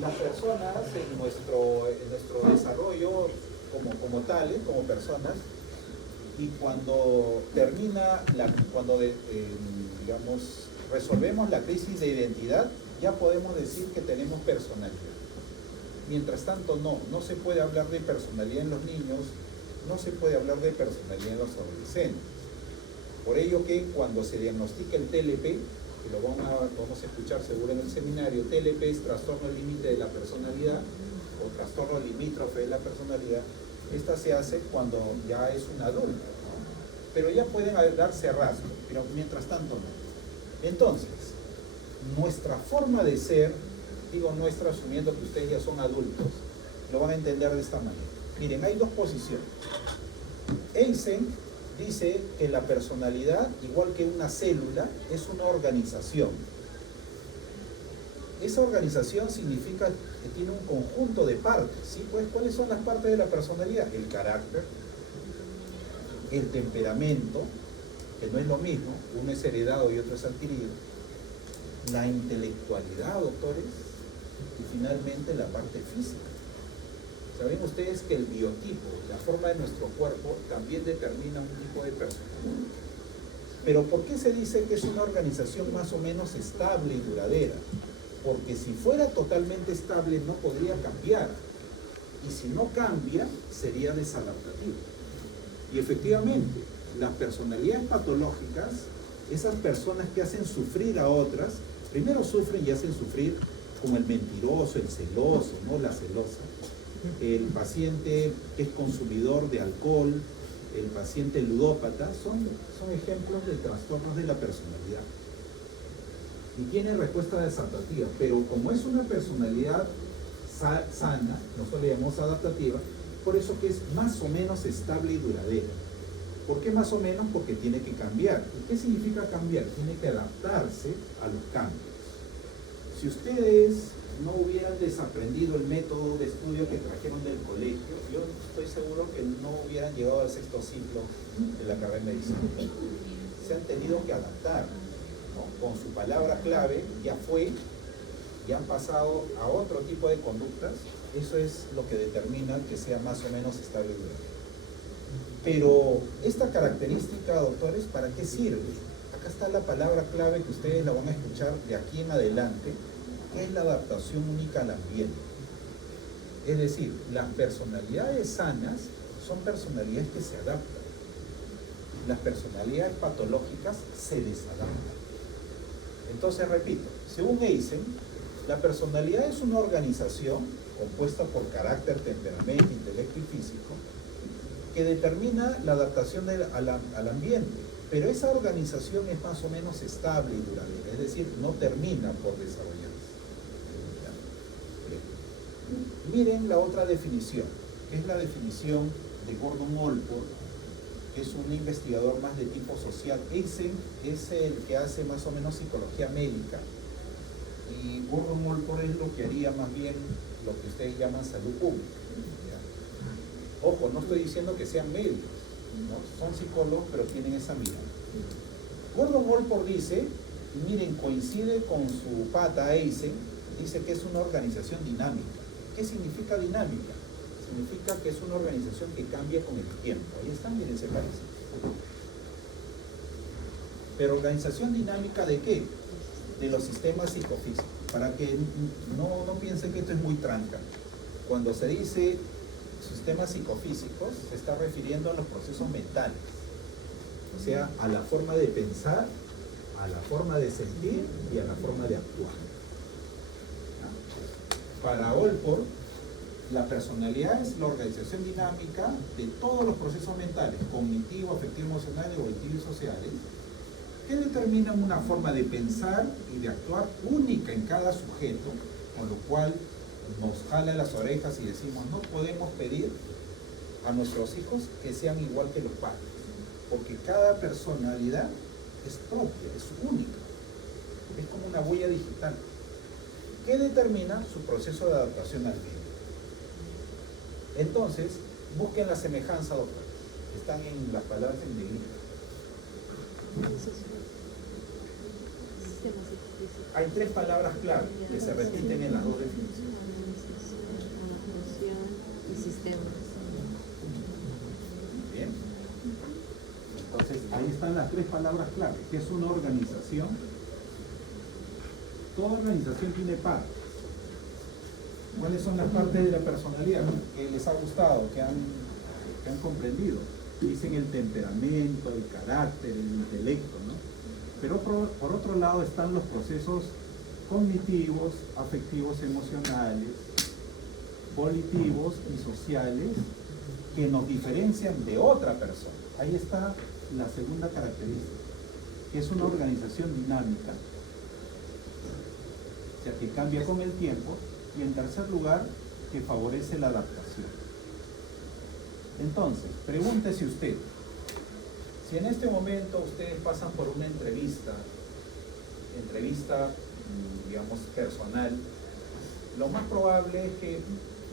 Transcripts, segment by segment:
las personas en nuestro desarrollo como tales, como personas, y cuando digamos, resolvemos la crisis de identidad, ya podemos decir que tenemos personalidad. Mientras tanto, no se puede hablar de personalidad en los niños, no se puede hablar de personalidad en los adolescentes. Por ello que cuando se diagnostica el TLP, que lo vamos a escuchar seguro en el seminario, TLP es trastorno límite de la personalidad o trastorno limítrofe de la personalidad. Esta se hace cuando ya es un adulto, ¿no? Pero ya pueden darse rasgos, pero mientras tanto no. Entonces, nuestra forma de ser, digo nuestra asumiendo que ustedes ya son adultos, lo van a entender de esta manera. Miren, hay dos posiciones. Eysen dice que la personalidad, igual que una célula, es una organización. Esa organización significa que tiene un conjunto de partes, ¿sí? Pues, ¿cuáles son las partes de la personalidad? El carácter, el temperamento, que no es lo mismo, uno es heredado y otro es adquirido, la intelectualidad, doctores, y finalmente la parte física. Saben ustedes que el biotipo, la forma de nuestro cuerpo, también determina un tipo de personalidad. Pero ¿por qué se dice que es una organización más o menos estable y duradera? Porque si fuera totalmente estable no podría cambiar. Y si no cambia, sería desadaptativo. Y efectivamente, las personalidades patológicas, esas personas que hacen sufrir a otras, primero sufren y hacen sufrir como el mentiroso, el celoso, ¿no? La celosa. El paciente que es consumidor de alcohol, el paciente ludópata, son ejemplos de trastornos de la personalidad. Y tienen respuesta desadaptativa, pero como es una personalidad sana, nosotros le llamamos adaptativa, por eso que es más o menos estable y duradera. ¿Por qué más o menos? Porque tiene que cambiar. ¿Y qué significa cambiar? Tiene que adaptarse a los cambios. Si ustedes no hubieran desaprendido el método de estudio que trajeron del colegio, yo estoy seguro que no hubieran llegado al sexto ciclo de la carrera de medicina. Se han tenido que adaptar, ¿no? Con su palabra clave, ya han pasado a otro tipo de conductas. Eso es lo que determina que sea más o menos estable y duradero. Pero esta característica, doctores, ¿para qué sirve? Acá está la palabra clave que ustedes la van a escuchar de aquí en adelante, que es la adaptación única al ambiente. Es decir, las personalidades sanas son personalidades que se adaptan. Las personalidades patológicas se desadaptan. Entonces, repito, según Eysen, la personalidad es una organización compuesta por carácter, temperamento, intelecto y físico, que determina la adaptación al ambiente. Pero esa organización es más o menos estable y duradera, es decir, no termina por desarrollarse. Miren la otra definición, que es la definición de Gordon Allport, que es un investigador más de tipo social. Eysen es el que hace más o menos psicología médica, y Gordon Allport es lo que haría más bien lo que ustedes llaman salud pública. ¿Ya? Ojo, no estoy diciendo que sean médicos, ¿no? Son psicólogos, pero tienen esa mirada. Gordon Allport dice, y miren, coincide con su pata Eysen, dice que es una organización dinámica. ¿Qué significa dinámica? Significa que es una organización que cambia con el tiempo. Ahí están, miren, se parece. Pero organización dinámica ¿de qué? De los sistemas psicofísicos. Para que no piensen que esto es muy tranca. Cuando se dice sistemas psicofísicos, se está refiriendo a los procesos mentales. O sea, a la forma de pensar, a la forma de sentir y a la forma de actuar. Para Allport, la personalidad es la organización dinámica de todos los procesos mentales, cognitivo, afectivo, emocional, evolutivo y sociales, que determinan una forma de pensar y de actuar única en cada sujeto, con lo cual nos jala las orejas y decimos, no podemos pedir a nuestros hijos que sean igual que los padres, porque cada personalidad es propia, es única, es como una huella digital, que determina su proceso de adaptación al medio. Entonces, busquen la semejanza, doctor. Están en las palabras en negrita. Hay tres palabras clave que se repiten en las dos definiciones. están las tres palabras clave, que es una organización. Toda organización tiene partes. ¿Cuáles son las partes de la personalidad que les ha gustado, que han comprendido? Dicen el temperamento, el carácter, el intelecto, ¿no? Pero por otro lado están los procesos cognitivos, afectivos, emocionales, volitivos y sociales que nos diferencian de otra persona. Ahí está la segunda característica, que es una organización dinámica, o sea, que cambia con el tiempo, y en tercer lugar, que favorece la adaptación. Entonces, pregúntese usted, si en este momento ustedes pasan por una entrevista, digamos, personal, lo más probable es que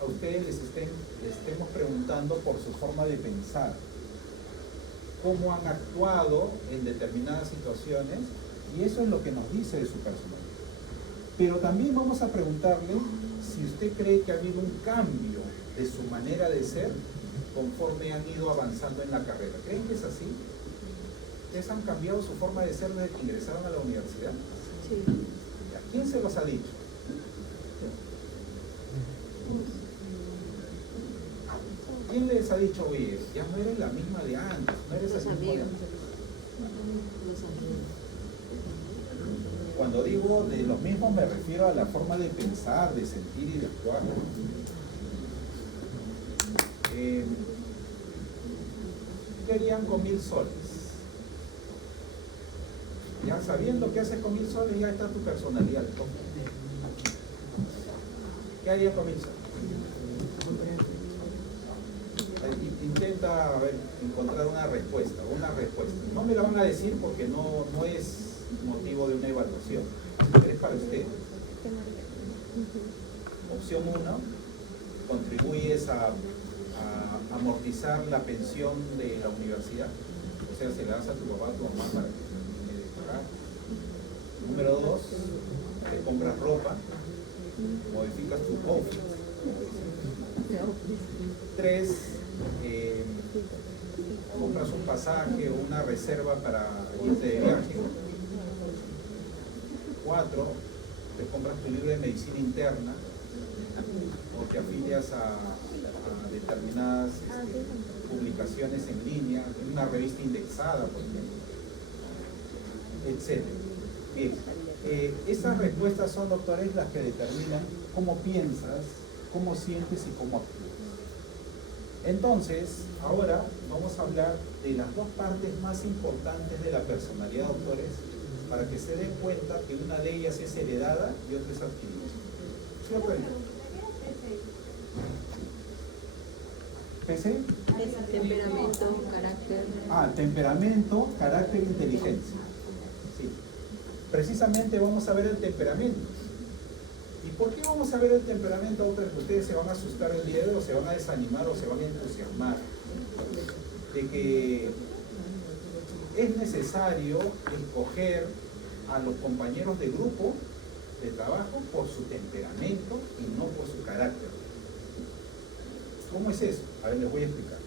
a ustedes les estemos preguntando por su forma de pensar, cómo han actuado en determinadas situaciones, y eso es lo que nos dice de su personalidad. Pero también vamos a preguntarle si usted cree que ha habido un cambio de su manera de ser conforme han ido avanzando en la carrera. ¿Creen que es así? ¿Ustedes han cambiado su forma de ser desde que ingresaron a la universidad? Sí. ¿A quién se los ha dicho? ¿Quién les ha dicho, oye, ya no eres la misma de antes, no eres Los el mismo de amigos. antes? Los amigos. Cuando digo de los mismos me refiero a la forma de pensar, de sentir y de actuar. ¿Qué harían con 1000 soles? Ya sabiendo qué haces con 1000 soles, ya está tu personalidad. ¿Qué harían con 1000 soles? Intenta encontrar una respuesta. No me la van a decir porque no es motivo de una evaluación. ¿Qué es para usted? Opción 1, contribuyes a amortizar la pensión de la universidad, o sea, se la das a tu papá, a tu mamá para que te pagar. Número 2, te compras ropa, modificas tu outfit. 3, compras un pasaje o una reserva para irte de viaje. 4, te compras tu libro de medicina interna o te afilias a determinadas publicaciones en línea, en una revista indexada, por ejemplo, etc. Bien, esas respuestas son, doctores, las que determinan cómo piensas, cómo sientes y cómo actúas. Entonces, ahora vamos a hablar de las dos partes más importantes de la personalidad, doctores, para que se den cuenta que una de ellas es heredada y otra es adquirida. ¿Sí o no? ¿PC? Temperamento, carácter. Temperamento, carácter, inteligencia. Sí. Precisamente vamos a ver el temperamento. ¿Y por qué vamos a ver el temperamento, doctores? Ustedes se van a asustar el día de hoy, o se van a desanimar, o se van a entusiasmar de que es necesario escoger a los compañeros de grupo de trabajo por su temperamento y no por su carácter. ¿Cómo es eso? A ver, les voy a explicar.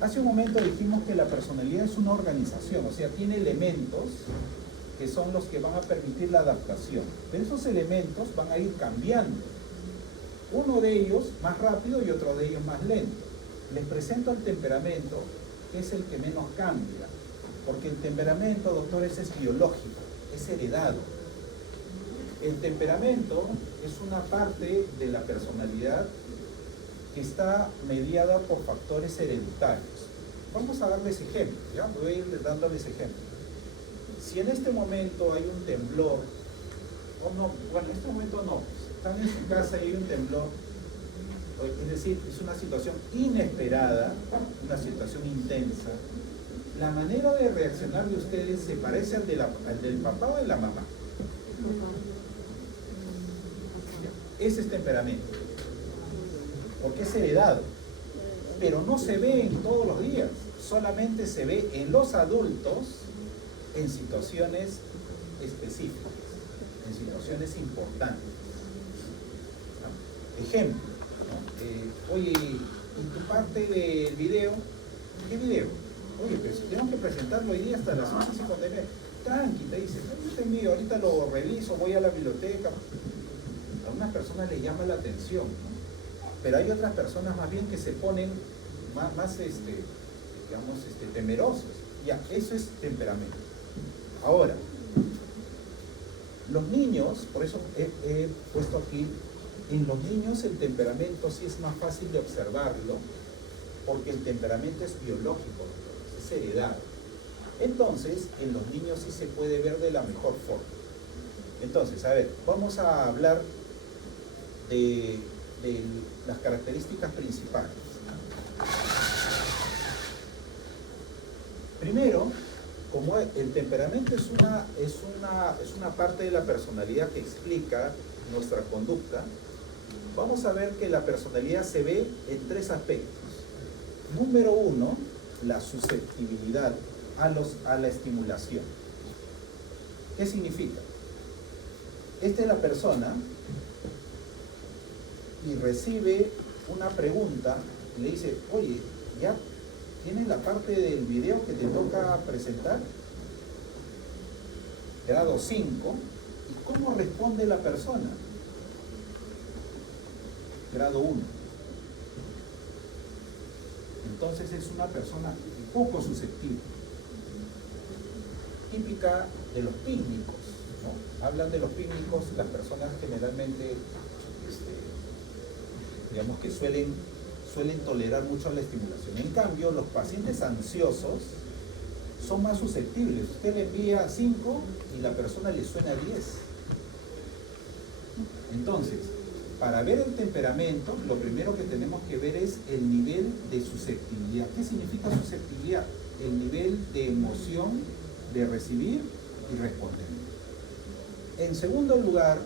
Hace un momento dijimos que la personalidad es una organización, o sea, tiene elementos que son los que van a permitir la adaptación. Pero esos elementos van a ir cambiando. Uno de ellos más rápido y otro de ellos más lento. Les presento el temperamento, que es el que menos cambia. Porque el temperamento, doctores, es biológico, es heredado. El temperamento es una parte de la personalidad que está mediada por factores hereditarios. Vamos a darles ejemplos, ¿ya? Voy a ir dándoles ejemplos. Si en este momento hay un temblor, o no, bueno, en este momento no, están en su casa y hay un temblor, es decir, es una situación inesperada, una situación intensa, la manera de reaccionar de ustedes se parece al del papá o de la mamá. Ese es temperamento, porque es heredado, pero no se ve en todos los días, solamente se ve en los adultos en situaciones específicas, en situaciones importantes. Ejemplo, ¿no? Oye, ¿y tu parte del video? ¿Qué video? Oye, pero si tengo que presentarlo hoy día hasta las 11:59, tranqui, te dice, yo te envío, ahorita lo reviso, voy a la biblioteca. A unas personas les llama la atención, ¿no? Pero hay otras personas más bien que se ponen más temerosos. Ya, eso es temperamento. Ahora, los niños, por eso he puesto aquí, en los niños el temperamento sí es más fácil de observarlo, porque el temperamento es biológico, es heredado. Entonces, en los niños sí se puede ver de la mejor forma. Entonces, a ver, vamos a hablar de las características principales. Primero, como el temperamento es una parte de la personalidad que explica nuestra conducta, vamos a ver que la personalidad se ve en tres aspectos. Número uno, la susceptibilidad a la estimulación. ¿Qué significa? Esta es la persona y recibe una pregunta y le dice, oye, ¿ya tienes la parte del video que te toca presentar? Grado 5. ¿Y cómo responde la persona? Grado 1. Entonces es una persona poco susceptible. Típica de los pícnicos, ¿no? Hablan de los pícnicos, las personas generalmente, digamos que suelen tolerar mucho la estimulación. En cambio, los pacientes ansiosos son más susceptibles. Usted le envía 5 y la persona le suena 10. Entonces, para ver el temperamento, lo primero que tenemos que ver es el nivel de susceptibilidad. ¿Qué significa susceptibilidad? El nivel de emoción de recibir y responder. En segundo lugar,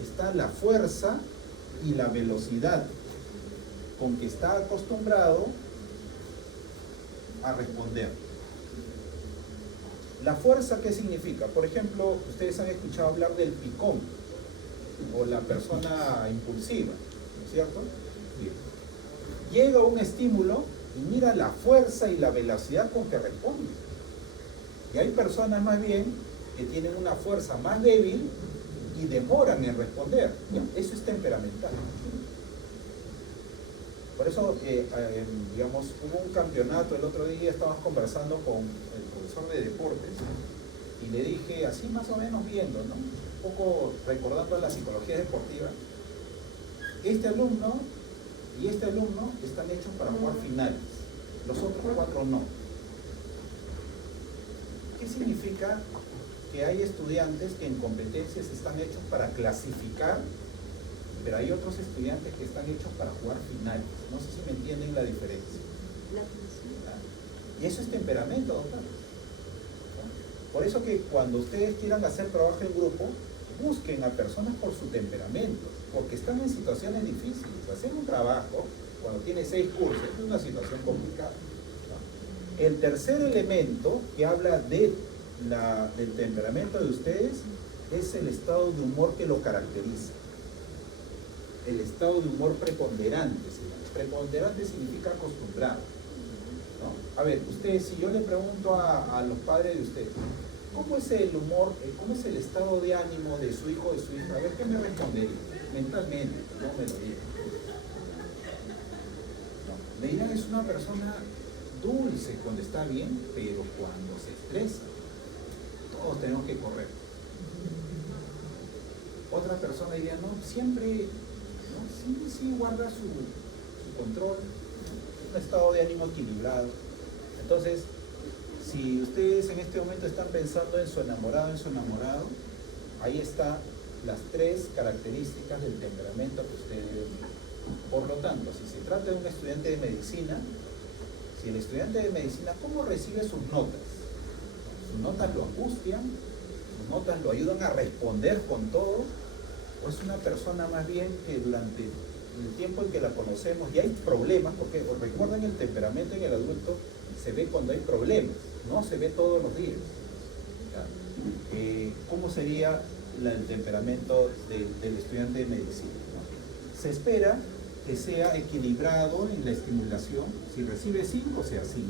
está la fuerza y la velocidad con que está acostumbrado a responder. La fuerza, ¿qué significa? Por ejemplo, ustedes han escuchado hablar del picón o la persona impulsiva, ¿no es cierto? Bien. Llega un estímulo y mira la fuerza y la velocidad con que responde. Y hay personas más bien que tienen una fuerza más débil y demoran en responder. Eso es temperamental. Por eso, digamos, hubo un campeonato el otro día, estábamos conversando con el profesor de deportes y le dije, así más o menos viendo, ¿no? Un poco recordando la psicología deportiva, este alumno y este alumno están hechos para jugar finales, los otros 4 no. ¿Qué significa? Que hay estudiantes que en competencias están hechos para clasificar, pero hay otros estudiantes que están hechos para jugar finales. No sé si me entienden la diferencia. Y eso es temperamento, doctor. Por eso que cuando ustedes quieran hacer trabajo en grupo, busquen a personas por su temperamento, porque están en situaciones difíciles. Hacer un trabajo, cuando tiene 6 cursos, es una situación complicada, ¿no? El tercer elemento que habla del temperamento de ustedes es el estado de humor que lo caracteriza. El estado de humor preponderante. Preponderante significa acostumbrado, ¿no? A ver, ustedes, si yo le pregunto a los padres de ustedes, ¿cómo es el humor, cómo es el estado de ánimo de su hijo o de su hija? A ver, ¿qué me respondería? Mentalmente, no me lo digan. No, me dirán, es una persona dulce cuando está bien, pero cuando se estresa, todos tenemos que correr. Otra persona diría, no, siempre, ¿no? Sí guarda su control, un estado de ánimo equilibrado. Entonces, si ustedes en este momento están pensando en su enamorado, ahí están las 3 características del temperamento que ustedes deben ver. Por lo tanto, si se trata de un estudiante de medicina, si el estudiante de medicina, ¿cómo recibe sus notas? Sus notas lo angustian, sus notas lo ayudan a responder con todo, o es una persona más bien que durante el tiempo en que la conocemos y hay problemas, porque recuerden, el temperamento en el adulto se ve cuando hay problemas, no se ve todos los días. ¿Cómo sería el temperamento del estudiante de medicina? ¿No? Se espera que sea equilibrado en la estimulación. Si recibe 5, sea 5.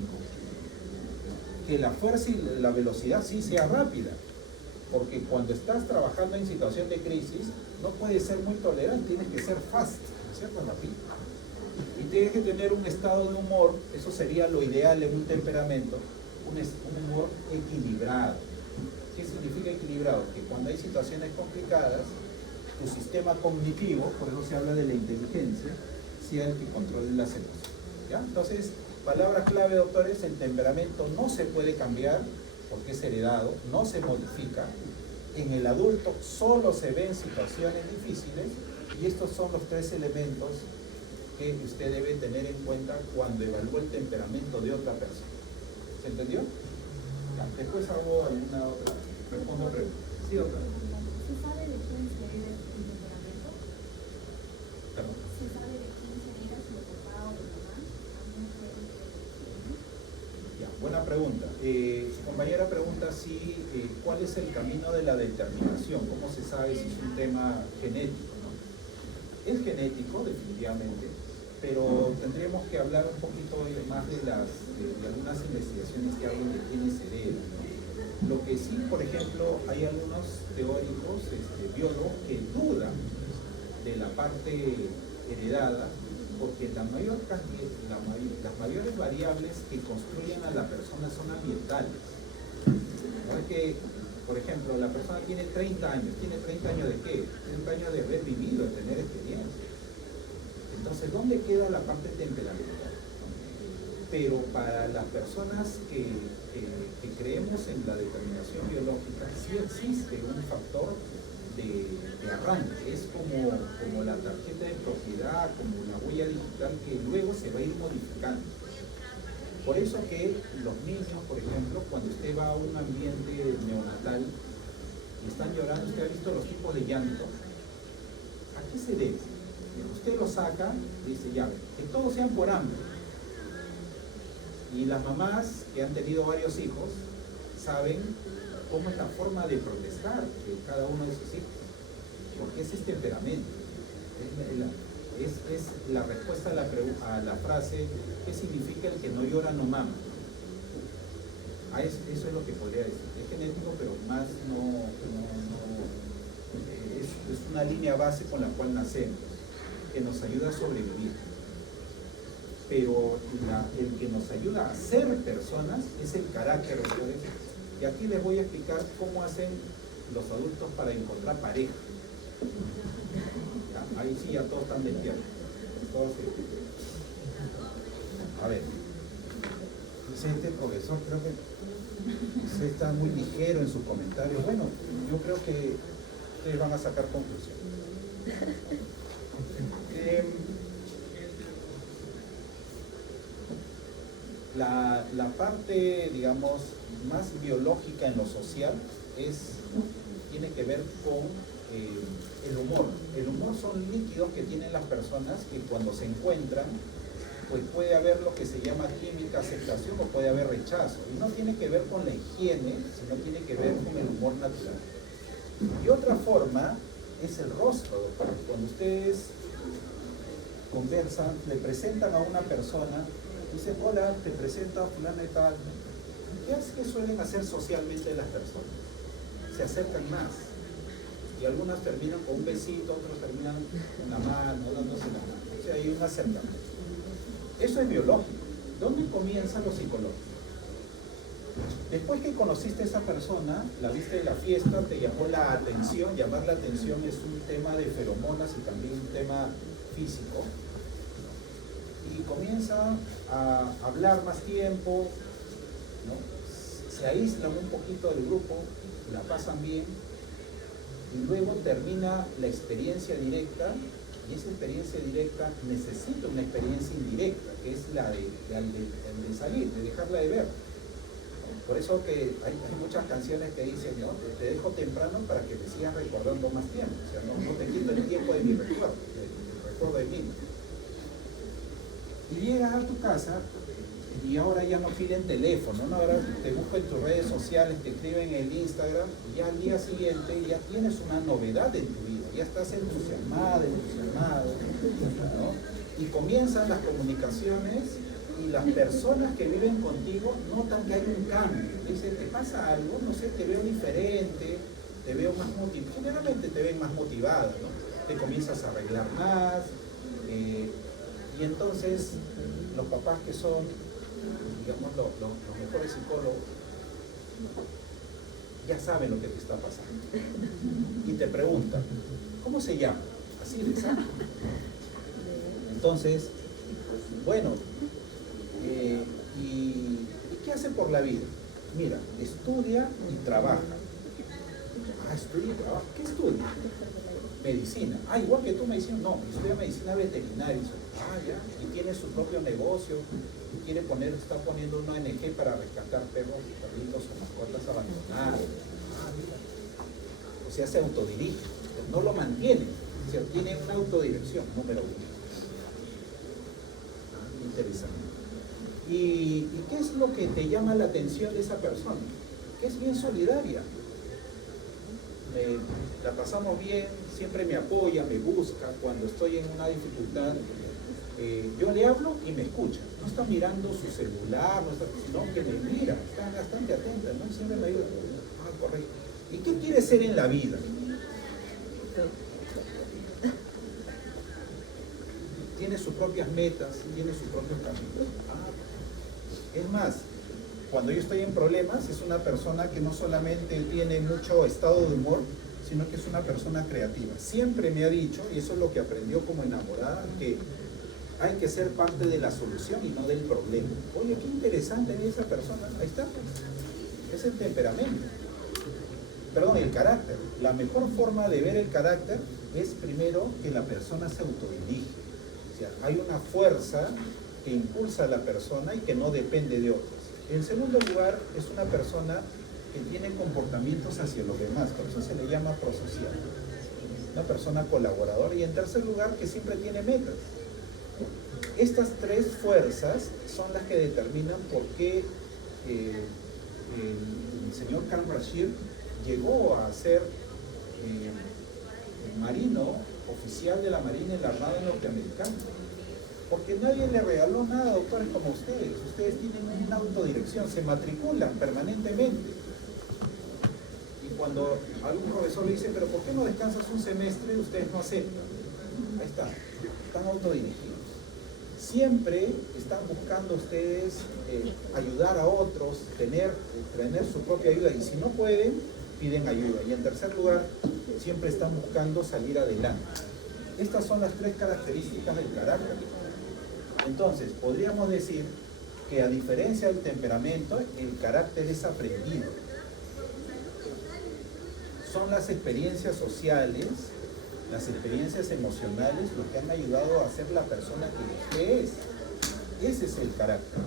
Que la fuerza y la velocidad sí sea rápida, porque cuando estás trabajando en situación de crisis no puedes ser muy tolerante, tienes que ser fast, ¿no es cierto? Rápido. Y tienes que tener un estado de humor, eso sería lo ideal en un temperamento, un humor equilibrado. ¿Qué significa equilibrado? Que cuando hay situaciones complicadas, tu sistema cognitivo, por eso se habla de la inteligencia, sea el que controle las emociones. ¿Ya? Entonces, palabra clave, doctores: el temperamento no se puede cambiar porque es heredado, no se modifica. En el adulto solo se ven situaciones difíciles, y estos son los 3 elementos que usted debe tener en cuenta cuando evalúa el temperamento de otra persona. ¿Se entendió? Ya, después hago alguna otra. Respondo preguntas. Sí, doctora. ¿Se sabe de quién se hereda el temperamento? Perdón. ¿Se sabe de quién se hereda, si de papá o de mamá? ¿Alguno puede decir? Ya, buena pregunta. Su compañera pregunta cuál es el camino de la determinación, cómo se sabe si es un tema genético, ¿no? Es genético, definitivamente, pero tendríamos que hablar un poquito más de algunas investigaciones que hablan de quiénes heredan, ¿no? Lo que sí, por ejemplo, hay algunos teóricos, biólogos, que dudan de la parte heredada, porque las mayores variables que construyen a la persona son ambientales. ¿No? Es que, por ejemplo, la persona tiene 30 años. ¿Tiene 30 años de qué? 30 años de haber vivido, de tener experiencia. Entonces, ¿dónde queda la parte temperamental? Pero para las personas que creemos en la determinación biológica, sí existe un factor de arranque. Es como la tarjeta de propiedad, como la huella digital, que luego se va a ir modificando. Por eso que los niños, por ejemplo, cuando usted va a un ambiente neonatal y están llorando, usted ha visto los tipos de llanto. ¿A qué se debe? Usted lo saca y dice: ya, que todos sean por hambre. Y las mamás que han tenido varios hijos saben cómo es la forma de protestar de cada uno de sus hijos, porque ese es temperamento. Es la respuesta a la frase: ¿qué significa el que no llora no mama? Eso es lo que podría decir. Es genético, pero más es una línea base con la cual nacemos, que nos ayuda a sobrevivir. Pero el que nos ayuda a ser personas es el carácter, doctores. Y aquí les voy a explicar cómo hacen los adultos para encontrar pareja. Ya, ahí sí ya todos están despiertos. A ver, dice este profesor, creo que se está muy ligero en sus comentarios. Bueno, yo creo que ustedes van a sacar conclusiones. La parte, digamos, más biológica en lo social tiene que ver con el humor. El humor son líquidos que tienen las personas que cuando se encuentran, pues puede haber lo que se llama química, aceptación, o puede haber rechazo. Y no tiene que ver con la higiene, sino tiene que ver con el humor natural. Y otra forma es el rostro, doctor. Cuando ustedes conversan, le presentan a una persona, dicen: hola, te presento a fulana y tal. ¿Qué suelen hacer socialmente las personas? Se acercan más. Y algunas terminan con un besito, otros terminan con la mano, dándose la mano. O sea, hay un acercamiento. Eso es biológico. ¿Dónde comienza lo psicológico? Después que conociste a esa persona, la viste en la fiesta, te llamó la atención. Llamar la atención es un tema de feromonas y también un tema físico. Y comienza a hablar más tiempo, ¿no? Se aíslan un poquito del grupo, la pasan bien, y luego termina la experiencia directa, y esa experiencia directa necesita una experiencia indirecta, que es la de salir, de dejarla de ver. Por eso que hay muchas canciones que dicen: ¿no? Te dejo temprano para que me sigas recordando más tiempo. O sea, no te quito el tiempo de mi recuerdo, del recuerdo de mí. Y llegas a tu casa y ahora ya no piden teléfono, ¿no? Ahora te buscan en tus redes sociales, te escriben en el Instagram, y ya al día siguiente ya tienes una novedad en tu vida, ya estás entusiasmado, ¿no? Y comienzan las comunicaciones y las personas que viven contigo notan que hay un cambio. Dicen, ¿te pasa algo? No sé, te veo diferente, te veo más motivada. Generalmente te ven más motivada, ¿no? Te comienzas a arreglar más. Y entonces los papás que son, digamos, los mejores psicólogos, ya saben lo que te está pasando. Y te preguntan, ¿cómo se llama? Así de exacto. Entonces, bueno, ¿y qué hace por la vida? Mira, estudia y trabaja. Ah, estudia y trabaja. ¿Qué estudia? Medicina. Ah, igual que tú, medicina. No, estudia medicina veterinaria. Ah, ya. Y tiene su propio negocio. Está poniendo una ONG para rescatar perros, perritos o mascotas abandonadas. Ah, mira. O sea, se autodirige. No lo mantiene. O sea, tiene una autodirección, número 1. Interesante. ¿Y qué es lo que te llama la atención de esa persona? Que es bien solidaria. La pasamos bien, siempre me apoya, me busca cuando estoy en una dificultad. Yo le hablo y me escucha. No está mirando su celular, sino que me mira, está bastante atenta, ¿no? Siempre me ayuda. Ah, correcto. ¿Y qué quiere ser en la vida? Tiene sus propias metas, tiene sus propios caminos. Es más, cuando yo estoy en problemas, es una persona que no solamente tiene mucho estado de humor, sino que es una persona creativa. Siempre me ha dicho, y eso es lo que aprendió como enamorada, que hay que ser parte de la solución y no del problema. Oye, qué interesante es esa persona. Ahí está, pues. Es el temperamento. Perdón, el carácter. La mejor forma de ver el carácter es primero que la persona se autodirige. O sea, hay una fuerza que impulsa a la persona y que no depende de otros. En segundo lugar, es una persona que tiene comportamientos hacia los demás, por eso se le llama prosocial. Una persona colaboradora. Y en tercer lugar, que siempre tiene metas. Estas tres fuerzas son las que determinan por qué el señor Karl Rashid llegó a ser marino, oficial de la Marina en la Armada Norteamericana. Porque nadie le regaló nada, doctores, como ustedes. Ustedes tienen una autodirección, se matriculan permanentemente. Y cuando algún profesor le dice, pero ¿por qué no descansas un semestre? Ustedes no aceptan. Ahí está, están autodirigidos. Siempre están buscando ustedes ayudar a otros, tener su propia ayuda. Y si no pueden, piden ayuda. Y en tercer lugar, siempre están buscando salir adelante. Estas son las tres características del carácter. Entonces, podríamos decir que a diferencia del temperamento, el carácter es aprendido. Son las experiencias sociales, las experiencias emocionales, lo que han ayudado a ser la persona que usted es. Ese es el carácter.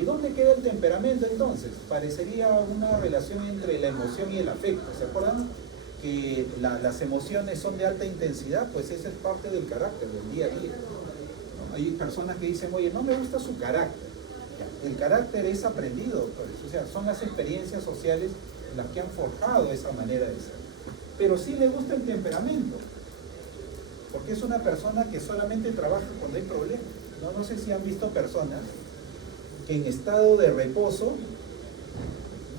¿Y dónde queda el temperamento entonces? Parecería una relación entre la emoción y el afecto. ¿Se acuerdan que las emociones son de alta intensidad? Pues esa es parte del carácter, del día a día. ¿No? Hay personas que dicen, oye, no me gusta su carácter. El carácter es aprendido, pues, o sea, son las experiencias sociales las que han forjado esa manera de ser. Pero sí le gusta el temperamento, porque es una persona que solamente trabaja cuando hay problemas. No sé si han visto personas que en estado de reposo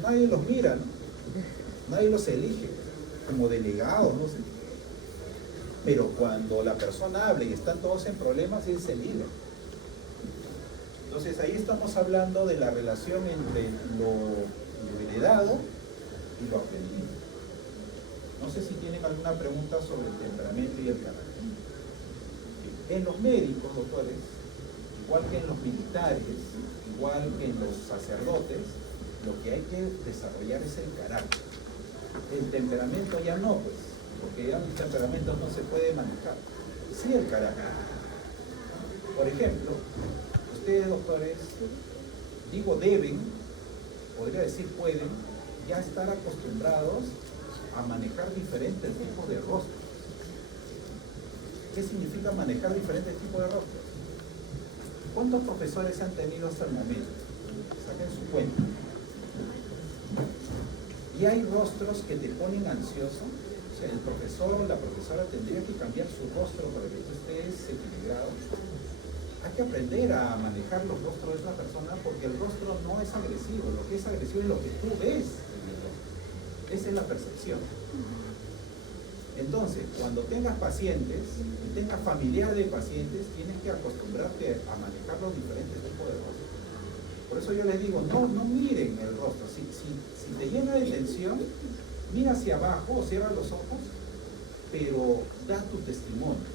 nadie los mira, ¿no? Nadie los elige como delegados, no sé. Pero cuando la persona habla y están todos en problemas, él se líder. Entonces ahí estamos hablando de la relación entre lo heredado y lo aprendido. No sé si tienen alguna pregunta sobre el temperamento y el carácter. En los médicos, doctores, igual que en los militares, igual que en los sacerdotes, lo que hay que desarrollar es el carácter. El temperamento ya no, pues, porque ya los temperamentos no se puede manejar. Sí el carácter. Por ejemplo, ustedes, doctores, digo deben, podría decir pueden, ya estar acostumbrados a manejar diferentes tipos de rostros. ¿Qué significa manejar diferentes tipos de rostros? ¿Cuántos profesores han tenido hasta el momento? Saquen su cuenta. Y hay rostros que te ponen ansioso. O sea, el profesor o la profesora tendría que cambiar su rostro para que tú estés equilibrado. hay que aprender a manejar los rostros de esa persona, porque el rostro no es agresivo, lo que es agresivo es lo que tú ves en el rostro. Esa es la percepción. Entonces, cuando tengas pacientes, y tengas familiares de pacientes, tienes que acostumbrarte a manejar los diferentes tipos de rostros. Por eso yo les digo, no miren el rostro. Si te llena de tensión, mira hacia abajo, cierra los ojos, pero da tu testimonio,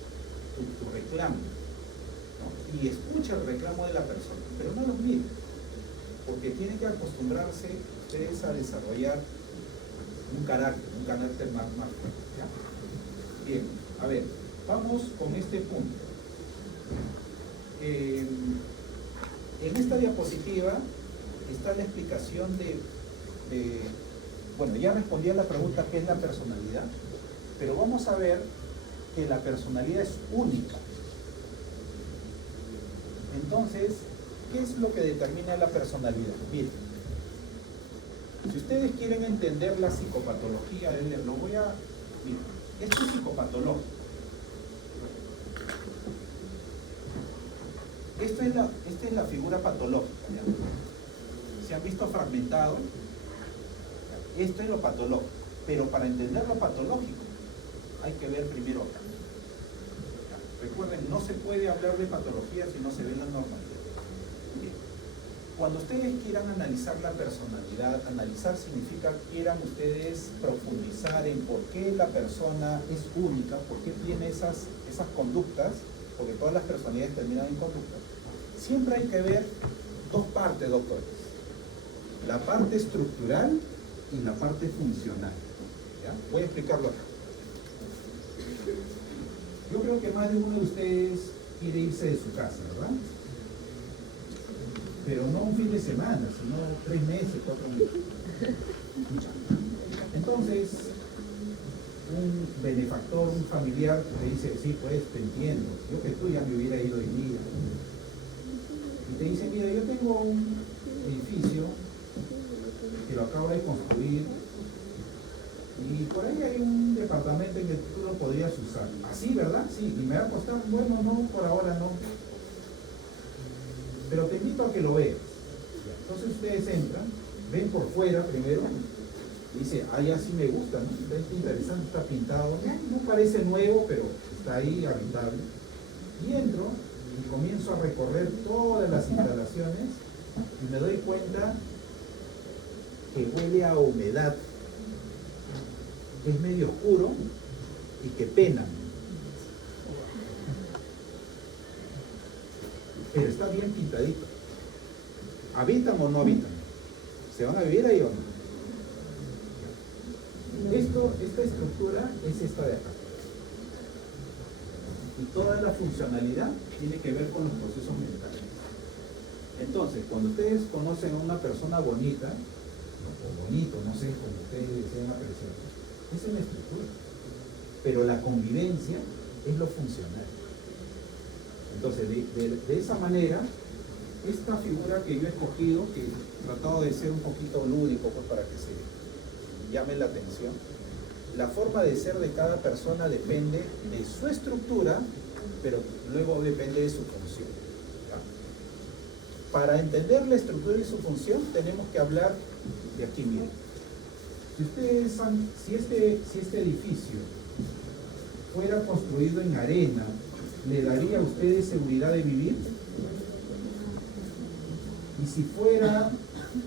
tu reclamo, ¿no? Y escucha el reclamo de la persona, pero no los mires, porque tienen que acostumbrarse ustedes a desarrollar un carácter más fuerte, ¿ya? Bien, a ver, vamos con este punto. En esta diapositiva está la explicación bueno, ya respondí a la pregunta ¿qué es la personalidad? Pero vamos a ver que la personalidad es única. Entonces, ¿qué es lo que determina la personalidad? Miren, si ustedes quieren entender la psicopatología, lo voy a... Miren, esto es psicopatológico. Esta es la figura patológica, ¿ya? ¿Se han visto fragmentado? Esto es lo patológico. Pero para entender lo patológico, hay que ver primero acá. ¿Ya? Recuerden, no se puede hablar de patología si no se ve la normalidad. Bien. Cuando ustedes quieran analizar la personalidad, analizar significa quieran ustedes profundizar en por qué la persona es única, por qué tiene esas conductas, porque todas las personalidades terminan en conductas. Siempre hay que ver dos partes, doctores. La parte estructural y la parte funcional. ¿Ya? Voy a explicarlo acá. Yo creo que más de uno de ustedes quiere irse de su casa, ¿verdad? Pero no un fin de semana, sino 3 meses, 4 meses. Entonces, un benefactor, un familiar te dice, sí, pues, te entiendo, yo que tú ya me hubiera ido hoy día. Y te dice, mira, yo tengo un edificio que lo acabo de construir y por ahí hay un departamento en que tú lo podrías usar. ¿Así, verdad? Sí, y me va a costar, bueno, no, por ahora no. Pero te invito a que lo veas. Entonces ustedes entran, ven por fuera primero, y dice, ya sí me gusta, ¿no? Está interesante, está pintado, no parece nuevo, pero está ahí habitable. Y entro y comienzo a recorrer todas las instalaciones y me doy cuenta que huele a humedad, que es medio oscuro y que pena. Pero está bien pintadito. ¿Habitan o no habitan? ¿Se van a vivir ahí o no? Esta estructura es esta de acá. Y toda la funcionalidad tiene que ver con los procesos mentales. Entonces, cuando ustedes conocen a una persona bonita, o bonito, no sé, como ustedes desean apreciar, esa es la estructura. Pero la convivencia es lo funcional. Entonces, de esa manera, esta figura que yo he escogido, que he tratado de ser un poquito lúdico, pues, para que se llame la atención, la forma de ser de cada persona depende de su estructura, pero luego depende de su función. ¿Ya? Para entender la estructura y su función, tenemos que hablar de aquí mismo. Si este edificio fuera construido en arena, ¿le daría a ustedes seguridad de vivir? Y si fuera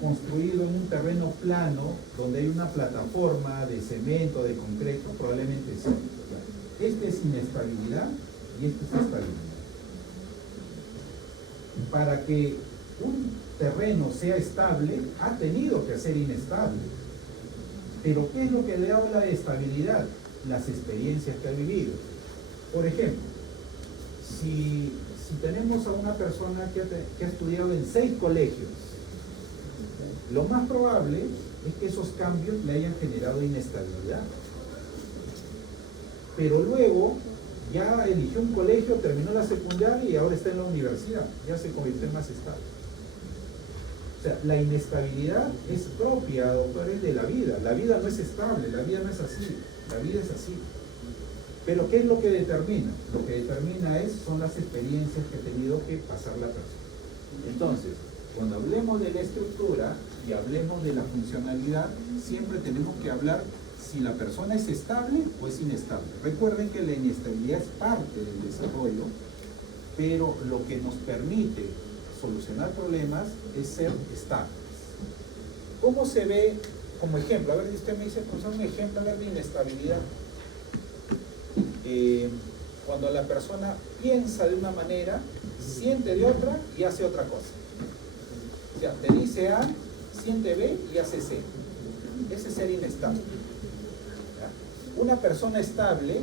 construido en un terreno plano, donde hay una plataforma de cemento, de concreto, probablemente sí. Esta es inestabilidad y esta es estabilidad. Para que un terreno sea estable, ha tenido que ser inestable. Pero ¿qué es lo que le habla de estabilidad? Las experiencias que ha vivido. Por ejemplo, si tenemos a una persona que ha estudiado en 6 colegios, lo más probable es que esos cambios le hayan generado inestabilidad. Pero luego ya eligió un colegio, terminó la secundaria y ahora está en la universidad, ya se convirtió en más estable. O sea, la inestabilidad es propia, doctores, de la vida. La vida no es estable, la vida no es así, la vida es así. Pero ¿qué es lo que determina? Lo que determina son las experiencias que ha tenido que pasar la persona. Entonces, cuando hablemos de la estructura y hablemos de la funcionalidad, siempre tenemos que hablar si la persona es estable o es inestable. Recuerden que la inestabilidad es parte del desarrollo, pero lo que nos permite solucionar problemas es ser estables. ¿Cómo se ve como ejemplo? A ver, usted me dice, pues un ejemplo de inestabilidad. Cuando la persona piensa de una manera, siente de otra y hace otra cosa. O sea, te dice A, siente B y hace C. Ese es ser inestable. ¿Ya? Una persona estable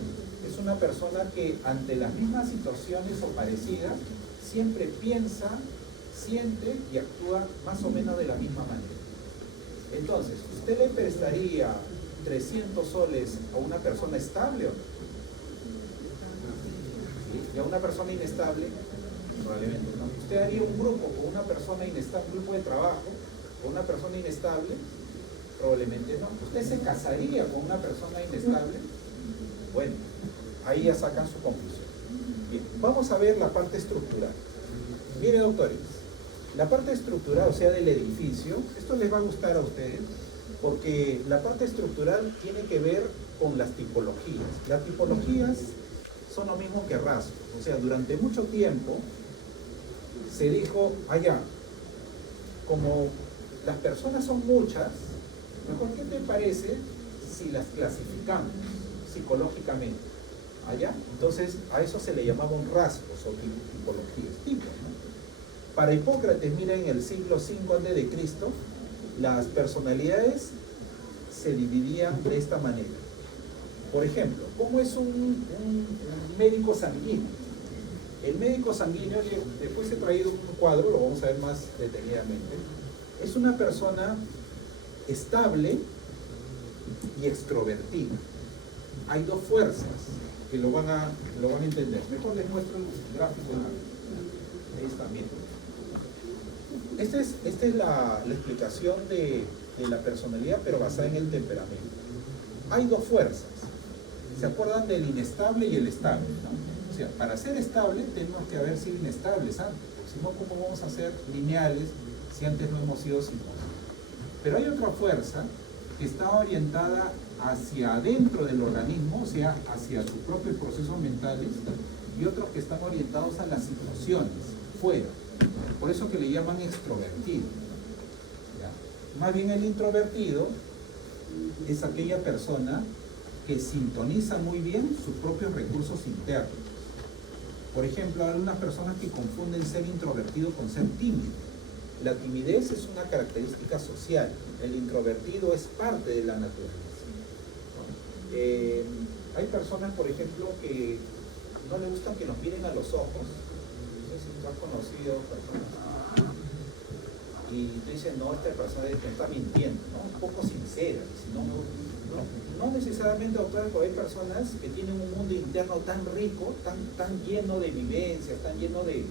es una persona que ante las mismas situaciones o parecidas siempre piensa, siente y actúa más o menos de la misma manera. Entonces, ¿usted le prestaría 300 soles a una persona estable o no? ¿Sí? ¿Y a una persona inestable? Probablemente no. ¿Usted haría un grupo con una persona inestable, un grupo de trabajo con una persona inestable? Probablemente no. ¿Usted se casaría con una persona inestable? Bueno, ahí ya sacan su conclusión. Bien, vamos a ver la parte estructural. Mire, doctores, la parte estructural, o sea, del edificio, esto les va a gustar a ustedes, porque la parte estructural tiene que ver con las tipologías. Las tipologías son lo mismo que rasgos. O sea, durante mucho tiempo se dijo, allá, como las personas son muchas, mejor, ¿qué te parece si las clasificamos psicológicamente? Allá, entonces a eso se le llamaban rasgos o tipologías, tipos, ¿no? Para Hipócrates, miren, en el siglo V a.C., las personalidades se dividían de esta manera. Por ejemplo, ¿cómo es un médico sanguíneo? El médico sanguíneo, después he traído un cuadro, lo vamos a ver más detenidamente, es una persona estable y extrovertida. Hay dos fuerzas que lo van a entender. Mejor les muestro el gráfico. Ahí está, miren. Esta es la explicación de la personalidad, pero basada en el temperamento. Hay dos fuerzas. ¿Se acuerdan del inestable y el estable, ¿no? O sea, para ser estable tenemos que haber sido inestables antes, porque si no, ¿cómo vamos a ser lineales si antes no hemos sido sinuosos? Pero hay otra fuerza que está orientada hacia adentro del organismo, o sea, hacia sus propios procesos mentales, y otros que están orientados a las situaciones, fuera. Por eso que le llaman extrovertido. ¿Ya? Más bien el introvertido es aquella persona que sintoniza muy bien sus propios recursos internos. Por ejemplo, hay algunas personas que confunden ser introvertido con ser tímido. La timidez es una característica social, el introvertido es parte de la naturaleza. Hay personas, por ejemplo, que no les gusta que nos miren a los ojos. No sé si tú has conocido personas y tú dices, no, esta persona está mintiendo, ¿no? Un poco sincera. Si no necesariamente, doctor, porque hay personas que tienen un mundo interno tan rico, tan lleno de vivencias, tan lleno de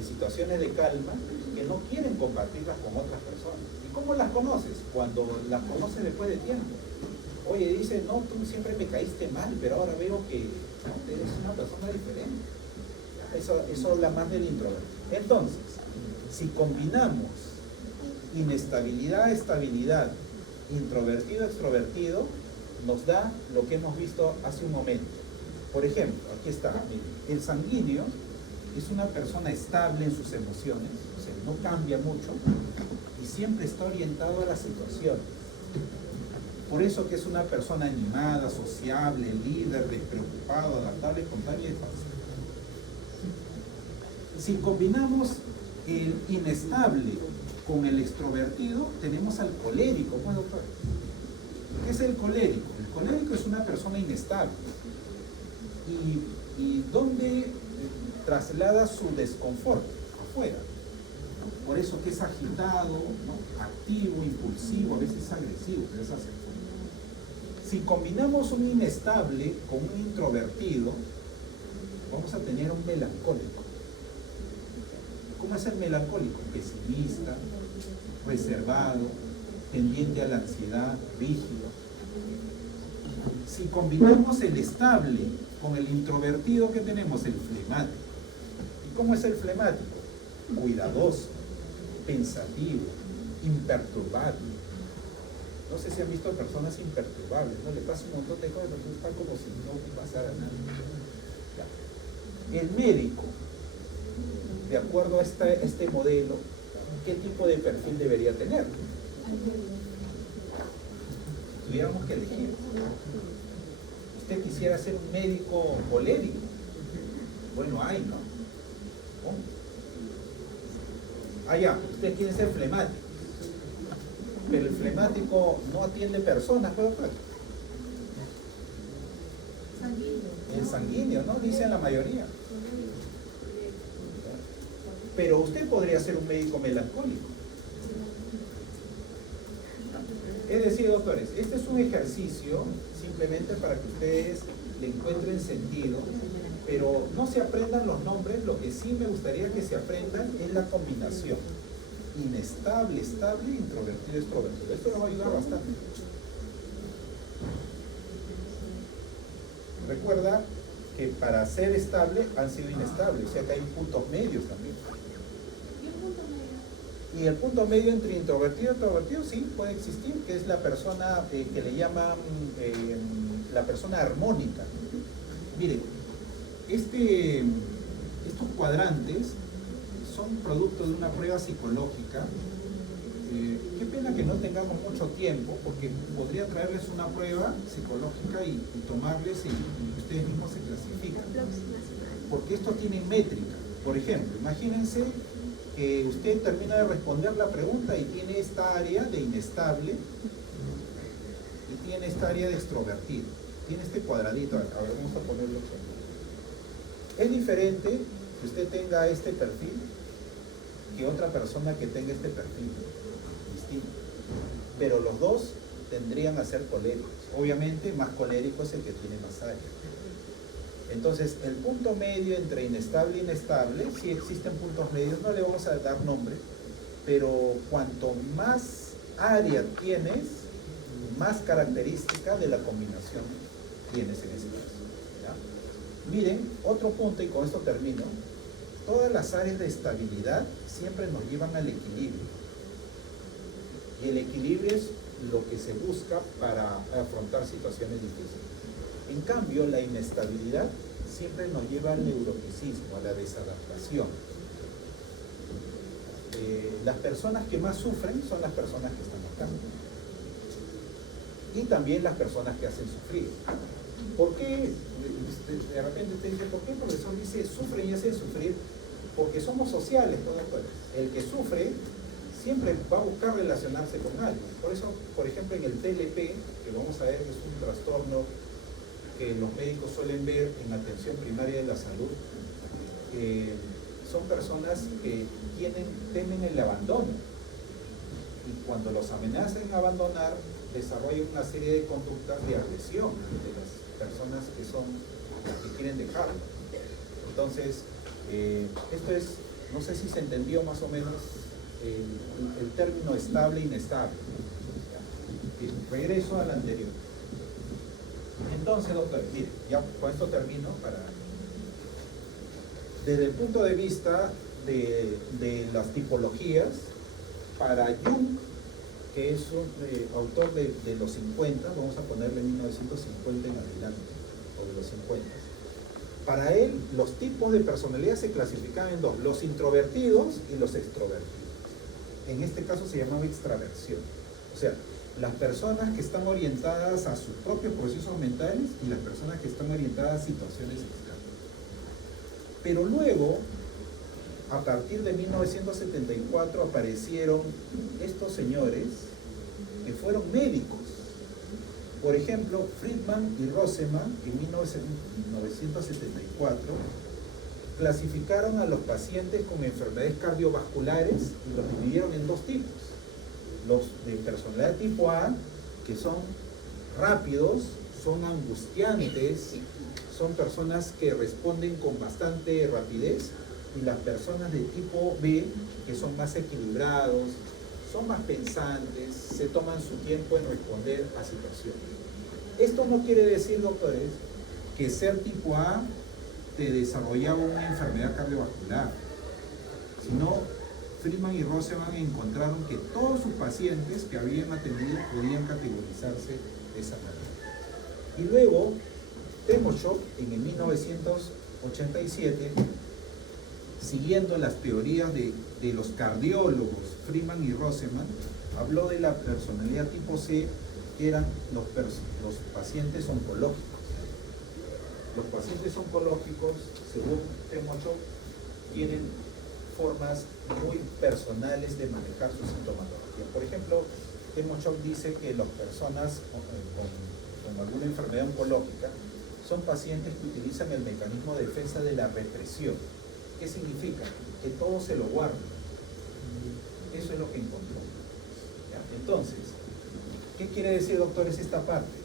situaciones de calma, que no quieren compartirlas con otras personas. ¿Y cómo las conoces? Cuando las conoces después de tiempo. Oye, dice, no, tú siempre me caíste mal, pero ahora veo que no, eres una persona diferente. Eso habla más del introvertido. Entonces, si combinamos inestabilidad, estabilidad, introvertido, extrovertido, nos da lo que hemos visto hace un momento. Por ejemplo, aquí está, miren, el sanguíneo es una persona estable en sus emociones, o sea, no cambia mucho y siempre está orientado a la situación. Por eso que es una persona animada, sociable, líder, despreocupado, adaptable, espontáneo y fácil. Si combinamos el inestable con el extrovertido, tenemos al colérico. Pues, doctor, ¿qué es el colérico? El colérico es una persona inestable. ¿Y dónde traslada su desconfort? Afuera. ¿No? Por eso que es agitado, ¿no? Activo, impulsivo, a veces agresivo, pero es hacia afuera. Si combinamos un inestable con un introvertido, vamos a tener un melancólico. ¿Cómo es el melancólico? Pesimista, reservado, tendiente a la ansiedad, rígido. Si combinamos el estable Con el introvertido que tenemos, el flemático. ¿Y cómo es el flemático? Cuidadoso, pensativo, imperturbable. No sé si han visto personas imperturbables, ¿no? Le pasa un montón de cosas, pero está como si no pasara nada. Ya. El médico, de acuerdo a este modelo, ¿qué tipo de perfil debería tener? Si tuviéramos que elegir. ¿Usted quisiera ser un médico colérico? Bueno, hay, ¿no? ¿Cómo? Ah, ya, usted quiere ser flemático. Pero el flemático no atiende personas, ¿puedo creer? El sanguíneo, ¿no? Dicen la mayoría. Pero usted podría ser un médico melancólico. Es decir, doctores, este es un ejercicio simplemente para que ustedes le encuentren sentido, pero no se aprendan los nombres. Lo que sí me gustaría que se aprendan es la combinación. Inestable, estable, introvertido, extrovertido. Esto nos va a ayudar bastante. Recuerda que para ser estable han sido inestables, o sea que hay puntos medios también. Y el punto medio entre introvertido y extrovertido sí puede existir, que es la persona que le llaman la persona armónica. Miren, estos cuadrantes son producto de una prueba psicológica. Qué pena que no tengamos mucho tiempo, porque podría traerles una prueba psicológica y tomarles y ustedes mismos se clasifican. Porque esto tiene métrica. Por ejemplo, imagínense que usted termina de responder la pregunta y tiene esta área de inestable y tiene esta área de extrovertido. Tiene este cuadradito. A ver, vamos a ponerlo aquí. Es diferente que usted tenga este perfil que otra persona que tenga este perfil distinto. Pero los dos tendrían a ser coléricos. Obviamente, más colérico es el que tiene más área. Entonces, el punto medio entre inestable e inestable, sí existen puntos medios, no le vamos a dar nombre, pero cuanto más área tienes, más característica de la combinación tienes en ese caso. ¿Ya? Miren, otro punto, y con esto termino. Todas las áreas de estabilidad siempre nos llevan al equilibrio. Y el equilibrio es lo que se busca para afrontar situaciones difíciles. En cambio, la inestabilidad siempre nos lleva al neuroticismo, a la desadaptación. Las personas que más sufren son las personas que están acá. Y también las personas que hacen sufrir. ¿Por qué? De repente usted dice, ¿por qué el profesor dice sufren y hacen sufrir? Porque somos sociales, ¿no? El que sufre siempre va a buscar relacionarse con alguien. Por eso, por ejemplo, en el TLP, que vamos a ver que es un trastorno que los médicos suelen ver en atención primaria de la salud, son personas que temen el abandono. Y cuando los amenazan a abandonar, desarrollan una serie de conductas de agresión de las personas que quieren dejarlo. Entonces, esto es, no sé si se entendió más o menos el término estable e inestable. Regreso al anterior. Entonces, doctor, mire, ya con esto termino. Desde el punto de vista de las tipologías, para Jung, que es un autor de los 50, vamos a ponerle 1950 en adelante, o de los 50. Para él, los tipos de personalidad se clasificaban en dos: los introvertidos y los extrovertidos. En este caso se llamaba extraversión. O sea, las personas que están orientadas a sus propios procesos mentales y las personas que están orientadas a situaciones externas. Pero luego, a partir de 1974, aparecieron estos señores que fueron médicos. Por ejemplo, Friedman y Roseman, en 1974, clasificaron a los pacientes con enfermedades cardiovasculares y los dividieron en dos tipos. Los de personalidad tipo A, que son rápidos, son angustiantes, son personas que responden con bastante rapidez, y las personas de tipo B, que son más equilibrados, son más pensantes, se toman su tiempo en responder a situaciones. Esto no quiere decir, doctores, que ser tipo A te desarrollaba una enfermedad cardiovascular, sino Friedman y Rosenman encontraron que todos sus pacientes que habían atendido podían categorizarse de esa manera. Y luego, Temoshoff, en el 1987, siguiendo las teorías de los cardiólogos Friedman y Rosenman, habló de la personalidad tipo C, que eran los pacientes oncológicos. Los pacientes oncológicos, según Temoshoff, tienen formas muy personales de manejar su sintomatología. Por ejemplo, Temoshoff dice que las personas con alguna enfermedad oncológica son pacientes que utilizan el mecanismo de defensa de la represión. ¿Qué significa? Que todo se lo guardan. Eso es lo que encontró. ¿Ya? Entonces, ¿qué quiere decir, doctores, esta parte?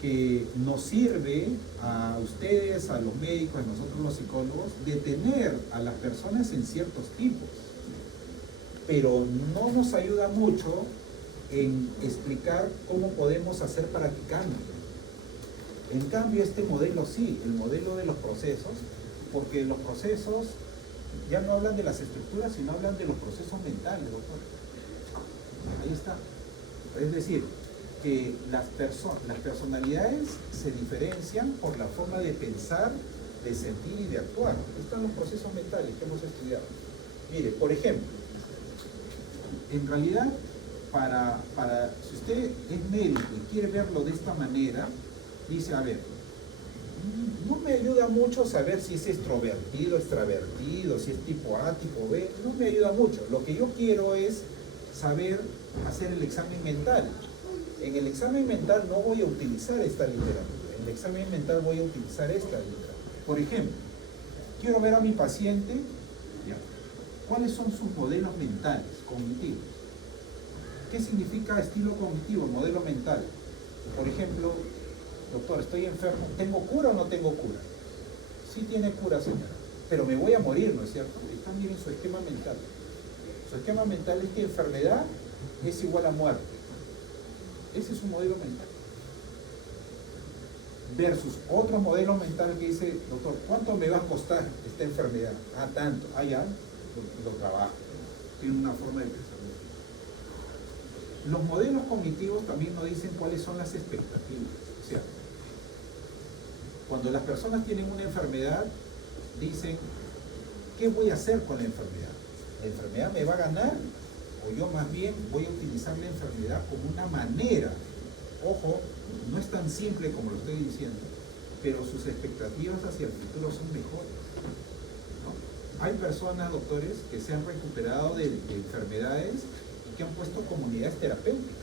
Que nos sirve a ustedes, a los médicos, a nosotros los psicólogos, detener a las personas en ciertos tipos, pero no nos ayuda mucho en explicar cómo podemos hacer para que cambien. En cambio, este modelo sí, el modelo de los procesos, porque los procesos ya no hablan de las estructuras, sino hablan de los procesos mentales, doctor. Ahí está. Es decir, que las personalidades se diferencian por la forma de pensar, de sentir y de actuar. Están los procesos mentales que hemos estudiado. Mire, por ejemplo, en realidad, si usted es médico y quiere verlo de esta manera, dice, a ver, no me ayuda mucho saber si es extrovertido, extravertido, si es tipo A, tipo B, no me ayuda mucho. Lo que yo quiero es saber hacer el examen mental. En el examen mental no voy a utilizar esta literatura, en el examen mental voy a utilizar esta literatura. Por ejemplo, quiero ver a mi paciente, ¿ya? ¿Cuáles son sus modelos mentales, cognitivos? ¿Qué significa estilo cognitivo, modelo mental? Por ejemplo, doctor, estoy enfermo, ¿tengo cura o no tengo cura? Sí tiene cura, señora, pero me voy a morir, ¿no es cierto? Está, miren, su esquema mental. Su esquema mental es que enfermedad es igual a muerte. Ese es un modelo mental. Versus otro modelo mental que dice, doctor, ¿cuánto me va a costar esta enfermedad? Ah, tanto. Ah, ya, lo trabajo. Tiene una forma de pensar. Los modelos cognitivos también nos dicen cuáles son las expectativas. O sea, cuando las personas tienen una enfermedad, dicen, ¿qué voy a hacer con la enfermedad? ¿La enfermedad me va a ganar? O yo más bien voy a utilizar la enfermedad como una manera. Ojo, no es tan simple como lo estoy diciendo, pero sus expectativas hacia el futuro son mejores, ¿no? Hay personas, doctores, que se han recuperado de enfermedades y que han puesto comunidades terapéuticas.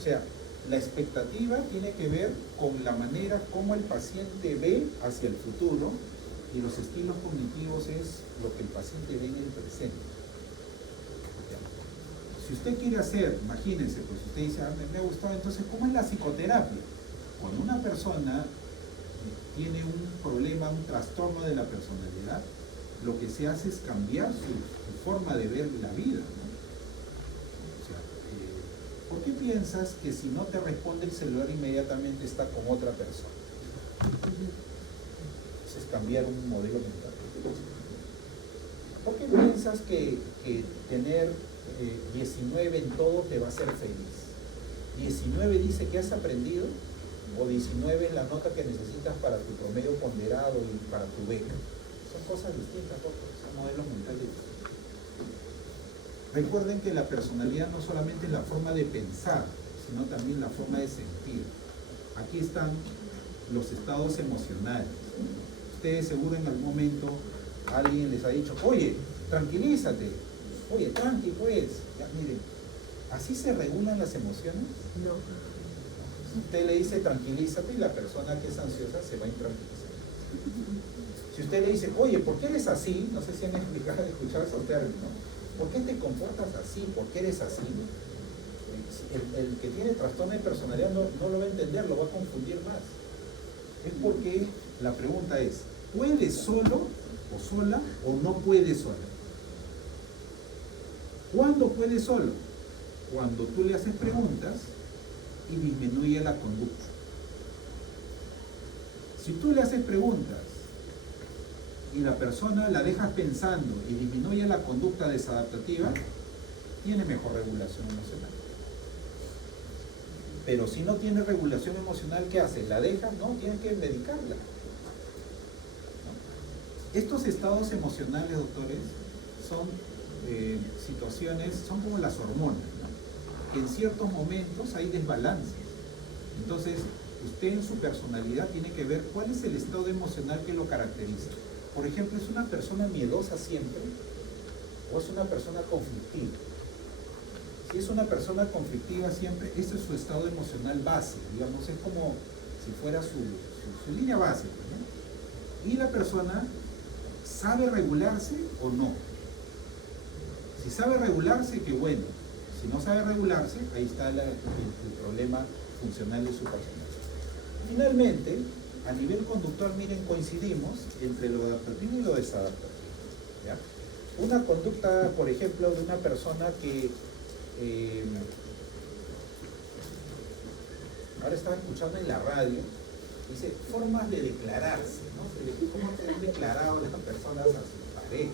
O sea, la expectativa tiene que ver con la manera como el paciente ve hacia el futuro, y los estilos cognitivos es lo que el paciente ve en el presente. Si usted quiere hacer, imagínense, pues usted dice, me ha gustado, entonces, ¿cómo es la psicoterapia? Cuando una persona tiene un problema, un trastorno de la personalidad, lo que se hace es cambiar su forma de ver la vida, ¿no? O sea, ¿por qué piensas que si no te responde el celular inmediatamente está con otra persona? Eso es cambiar un modelo mental. ¿Por qué piensas que tener 19 en todo te va a hacer feliz? 19 dice que has aprendido, o 19 es la nota que necesitas para tu promedio ponderado y para tu beca. Son cosas distintas, son modelos mentales distintos. Recuerden que la personalidad no solamente es la forma de pensar, sino también la forma de sentir. Aquí están los estados emocionales. Ustedes seguro en algún momento alguien les ha dicho, oye, tranquilízate, oye, tranqui pues, ya, miren, ¿así se regulan las emociones? No. Usted le dice tranquilízate y la persona que es ansiosa se va a intranquilizar. Si usted le dice, oye, ¿por qué eres así? No sé si han escuchado esos términos. ¿Por qué te comportas así? ¿Por qué eres así? El que tiene trastorno de personalidad no lo va a entender, lo va a confundir más. Es porque la pregunta es, ¿puedes solo o sola o no puedes sola? ¿Cuándo puedes solo? Cuando tú le haces preguntas y disminuye la conducta. Si tú le haces preguntas y la persona la dejas pensando y disminuye la conducta desadaptativa, tiene mejor regulación emocional. Pero si no tiene regulación emocional, ¿qué haces? ¿La dejas? No, tienes que medicarla. ¿No? Estos estados emocionales, doctores, son situaciones, son como las hormonas, ¿no? Que en ciertos momentos hay desbalances. Entonces, usted en su personalidad tiene que ver cuál es el estado emocional que lo caracteriza. Por ejemplo, ¿es una persona miedosa siempre o es una persona conflictiva? Si es una persona conflictiva siempre, ese es su estado emocional base, digamos, es como si fuera su línea base, ¿no? Y la persona sabe regularse o no. Si sabe regularse, qué bueno. Si no sabe regularse, ahí está el problema funcional de su personalidad. Finalmente, a nivel conductual, miren, coincidimos entre lo adaptativo y lo desadaptativo, ¿ya? Una conducta, por ejemplo, de una persona que ahora estaba escuchando en la radio, dice, formas de declararse, ¿no? ¿Cómo te han declarado las personas a su pareja?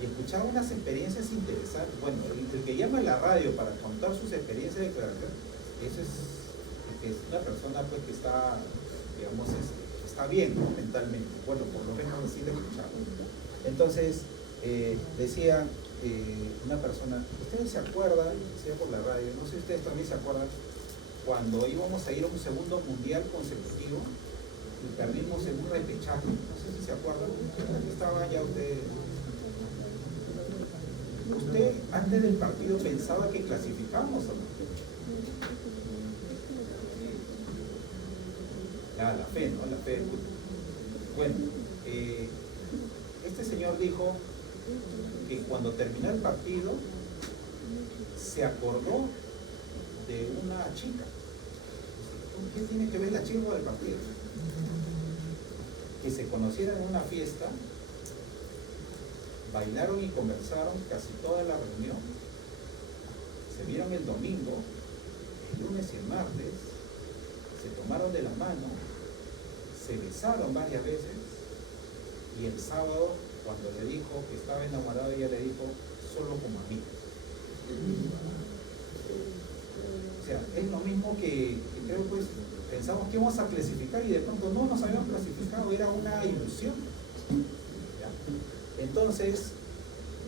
Y escuchaba unas experiencias interesantes. Bueno, el que llama a la radio para contar sus experiencias de declaración, ese es una persona pues que está, digamos, está bien, ¿no? Mentalmente. Bueno, por lo menos así lo escuchaba. Entonces, decía una persona, ¿ustedes se acuerdan? Decía por la radio, no sé si ustedes también se acuerdan, cuando íbamos a ir a un segundo mundial consecutivo y perdimos en un repechaje, no sé si se acuerdan, estaba ya usted antes del partido pensaba que clasificábamos o no. La fe, ¿no? La fe del fútbol. Bueno, este señor dijo que cuando terminó el partido se acordó de una chica. ¿Qué tiene que ver la chica con el partido? Que se conocieron en una fiesta, bailaron y conversaron casi toda la reunión, se vieron el domingo, el lunes y el martes, se tomaron de la mano, se besaron varias veces y el sábado, cuando le dijo que estaba enamorado, ella le dijo, solo como amigos. O sea, es lo mismo que creo, pues, pensamos que íbamos a clasificar y de pronto no nos habíamos clasificado, era una ilusión. ¿Ya? Entonces,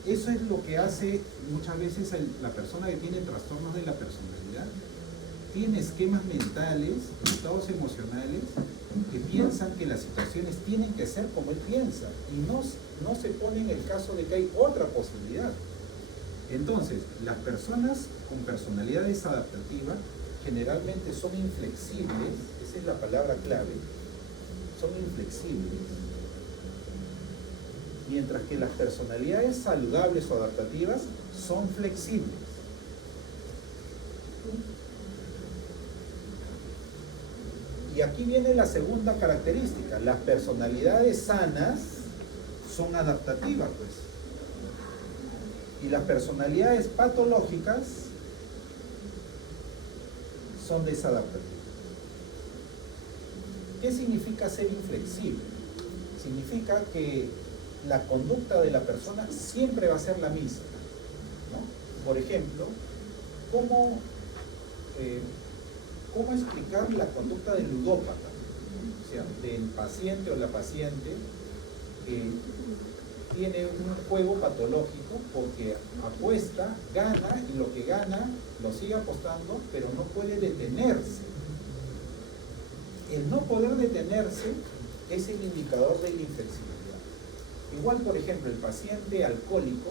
eso es lo que hace muchas veces la persona que tiene trastornos de la personalidad. Tiene esquemas mentales, estados emocionales, que piensan que las situaciones tienen que ser como él piensa y no se pone en el caso de que hay otra posibilidad. Entonces, las personas con personalidad desadaptativa generalmente son inflexibles, esa es la palabra clave, son inflexibles. Mientras que las personalidades saludables o adaptativas son flexibles. Y aquí viene la segunda característica. Las personalidades sanas son adaptativas, pues. Y las personalidades patológicas son desadaptativas. ¿Qué significa ser inflexible? Significa que la conducta de la persona siempre va a ser la misma, ¿no? Por ejemplo, ¿cómo explicar la conducta del ludópata? O sea, del paciente o la paciente que tiene un juego patológico porque apuesta, gana y lo que gana lo sigue apostando, pero no puede detenerse. El no poder detenerse es el indicador de la inflexibilidad. Igual, por ejemplo, el paciente alcohólico,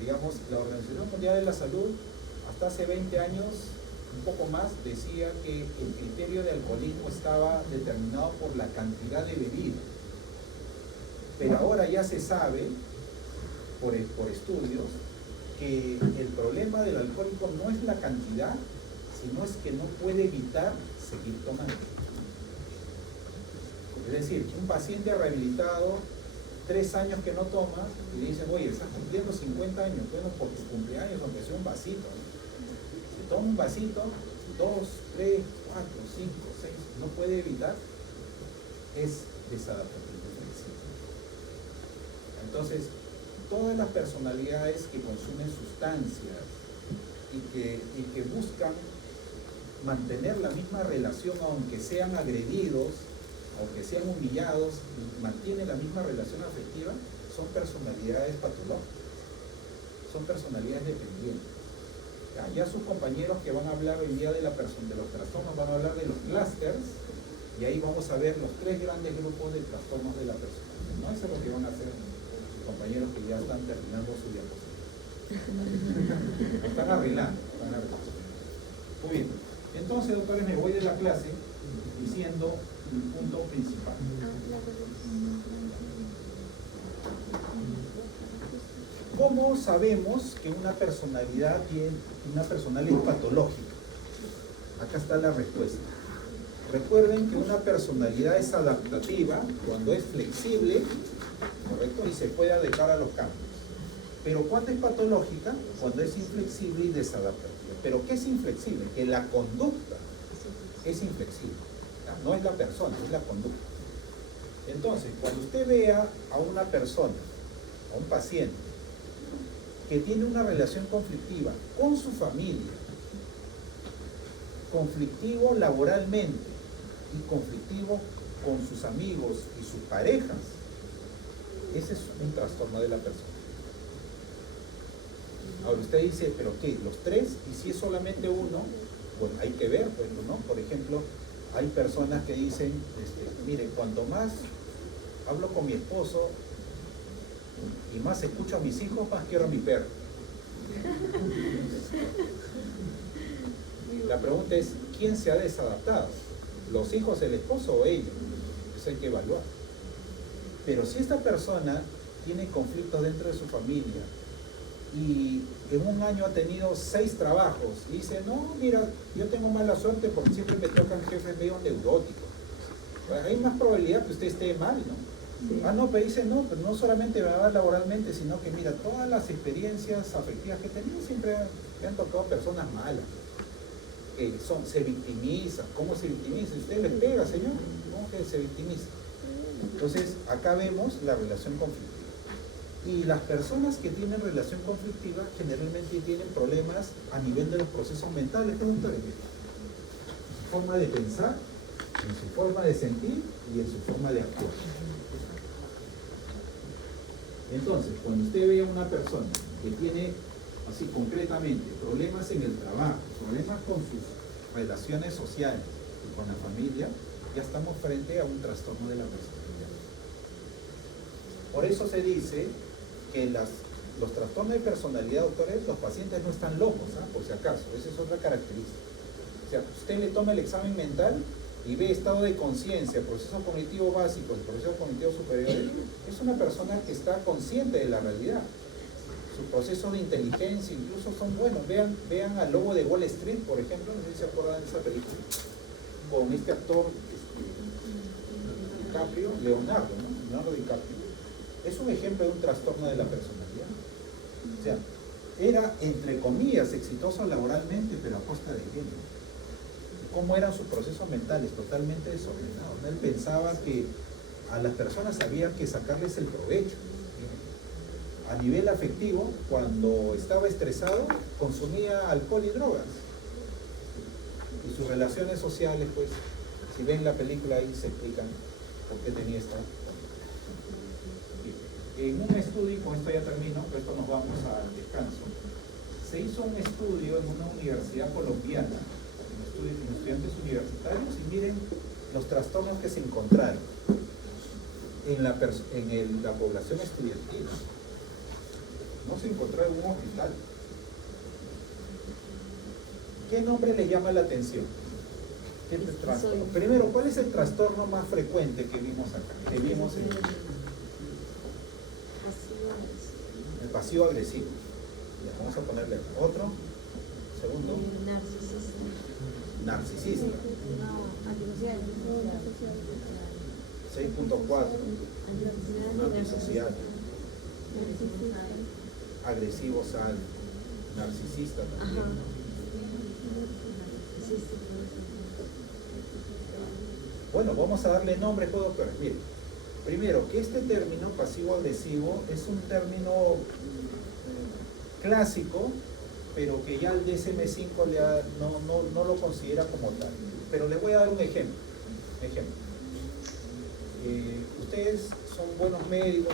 digamos, la Organización Mundial de la Salud, hasta hace 20 años, un poco más, decía que el criterio de alcoholismo estaba determinado por la cantidad de bebida. Pero ahora ya se sabe, por estudios, que el problema del alcohólico no es la cantidad, sino es que no puede evitar seguir tomando. Es decir, un paciente rehabilitado, 3 años que no toma, y le dicen, oye, estás cumpliendo 50 años, bueno, por tu cumpleaños, aunque sea un vasito, ¿no? Se toma un vasito, 2, 3, 4, 5, 6, no puede evitar, es desadaptativo y flexible. Entonces, todas las personalidades que consumen sustancias y que buscan mantener la misma relación aunque sean agredidos, aunque sean humillados, mantienen la misma relación afectiva, son personalidades patológicas, son personalidades dependientes. Ya sus compañeros que van a hablar hoy día de los trastornos van a hablar de los clústeres, y ahí vamos a ver los 3 grandes grupos de trastornos de la personalidad. ¿No? Eso es lo que van a hacer los compañeros que ya están terminando su diapositiva. Están arreglando. Muy bien. Entonces, doctores, me voy de la clase diciendo el punto principal. ¿Cómo sabemos que una personalidad es patológica? Acá está la respuesta. Recuerden que una personalidad es adaptativa cuando es flexible, ¿correcto? Y se puede adecuar a los cambios. Pero cuando es patológica, cuando es inflexible y desadaptativa. ¿Pero qué es inflexible? Que la conducta es inflexible. No es la persona, es la conducta. Entonces, cuando usted vea a una persona, a un paciente, que tiene una relación conflictiva con su familia, conflictivo laboralmente y conflictivo con sus amigos y sus parejas, ese es un trastorno de la persona. Ahora usted dice, ¿pero qué? ¿Los 3? Y si es solamente uno, bueno, hay que ver, pues, ¿no? Por ejemplo, hay personas que dicen, mire, cuanto más hablo con mi esposo y más escucho a mis hijos, más quiero a mi perro. La pregunta es, ¿quién se ha desadaptado? ¿Los hijos, el esposo o ellos? Eso hay que evaluar. Pero si esta persona tiene conflictos dentro de su familia y en un año ha tenido 6 trabajos y dice, no, mira, yo tengo mala suerte porque siempre me tocan jefes medio neuróticos. Hay más probabilidad que usted esté mal, ¿no? Sí. No, pero dice, no, pero no solamente me va laboralmente, sino que mira, todas las experiencias afectivas que he tenido siempre me han tocado personas malas. Se victimizan. ¿Cómo se victimiza? ¿Usted les pega, señor? ¿Cómo que se victimiza? Entonces, acá vemos la relación conflictiva. Y las personas que tienen relación conflictiva generalmente tienen problemas a nivel de los procesos mentales, ¿no, doctores? En su forma de pensar, en su forma de sentir y en su forma de actuar. Entonces, cuando usted ve a una persona que tiene, así concretamente, problemas en el trabajo, problemas con sus relaciones sociales y con la familia, ya estamos frente a un trastorno de la personalidad. Por eso se dice que los trastornos de personalidad, doctores, los pacientes no están locos, por si acaso, esa es otra característica. O sea, usted le toma el examen mental y ve estado de conciencia, proceso cognitivo básico, el proceso cognitivo superior, es una persona que está consciente de la realidad. Sus procesos de inteligencia incluso son buenos. Vean al Lobo de Wall Street, por ejemplo, no sé si se acuerdan de esa película, con este actor DiCaprio, Leonardo DiCaprio. Es un ejemplo de un trastorno de la personalidad. O sea, era, entre comillas, exitoso laboralmente, pero a costa de qué. ¿Cómo eran sus procesos mentales? Totalmente desordenados. Él pensaba que a las personas había que sacarles el provecho. A nivel afectivo, cuando estaba estresado, consumía alcohol y drogas. Y sus relaciones sociales, pues, si ven la película ahí se explican por qué tenía esta. En un estudio, y con esto ya termino, pero esto nos vamos al descanso, se hizo un estudio en una universidad colombiana, en estudiantes universitarios, y miren los trastornos que se encontraron en la población estudiantil. No se encontró en un hospital. ¿Qué nombre le llama la atención? ¿Qué trastorno? Primero, ¿cuál es el trastorno más frecuente que vimos acá? Que vimos en el pasivo agresivo. Ya, vamos a ponerle otro. Segundo. Narcisista. 6.4. Antisocial. Agresivo, narcisista también. Bueno, vamos a darle nombres, pues, doctores. Miren, primero, que este término pasivo-agresivo es un término clásico, pero que ya el DSM-5 no lo considera como tal. Pero les voy a dar un ejemplo. Ustedes son buenos médicos,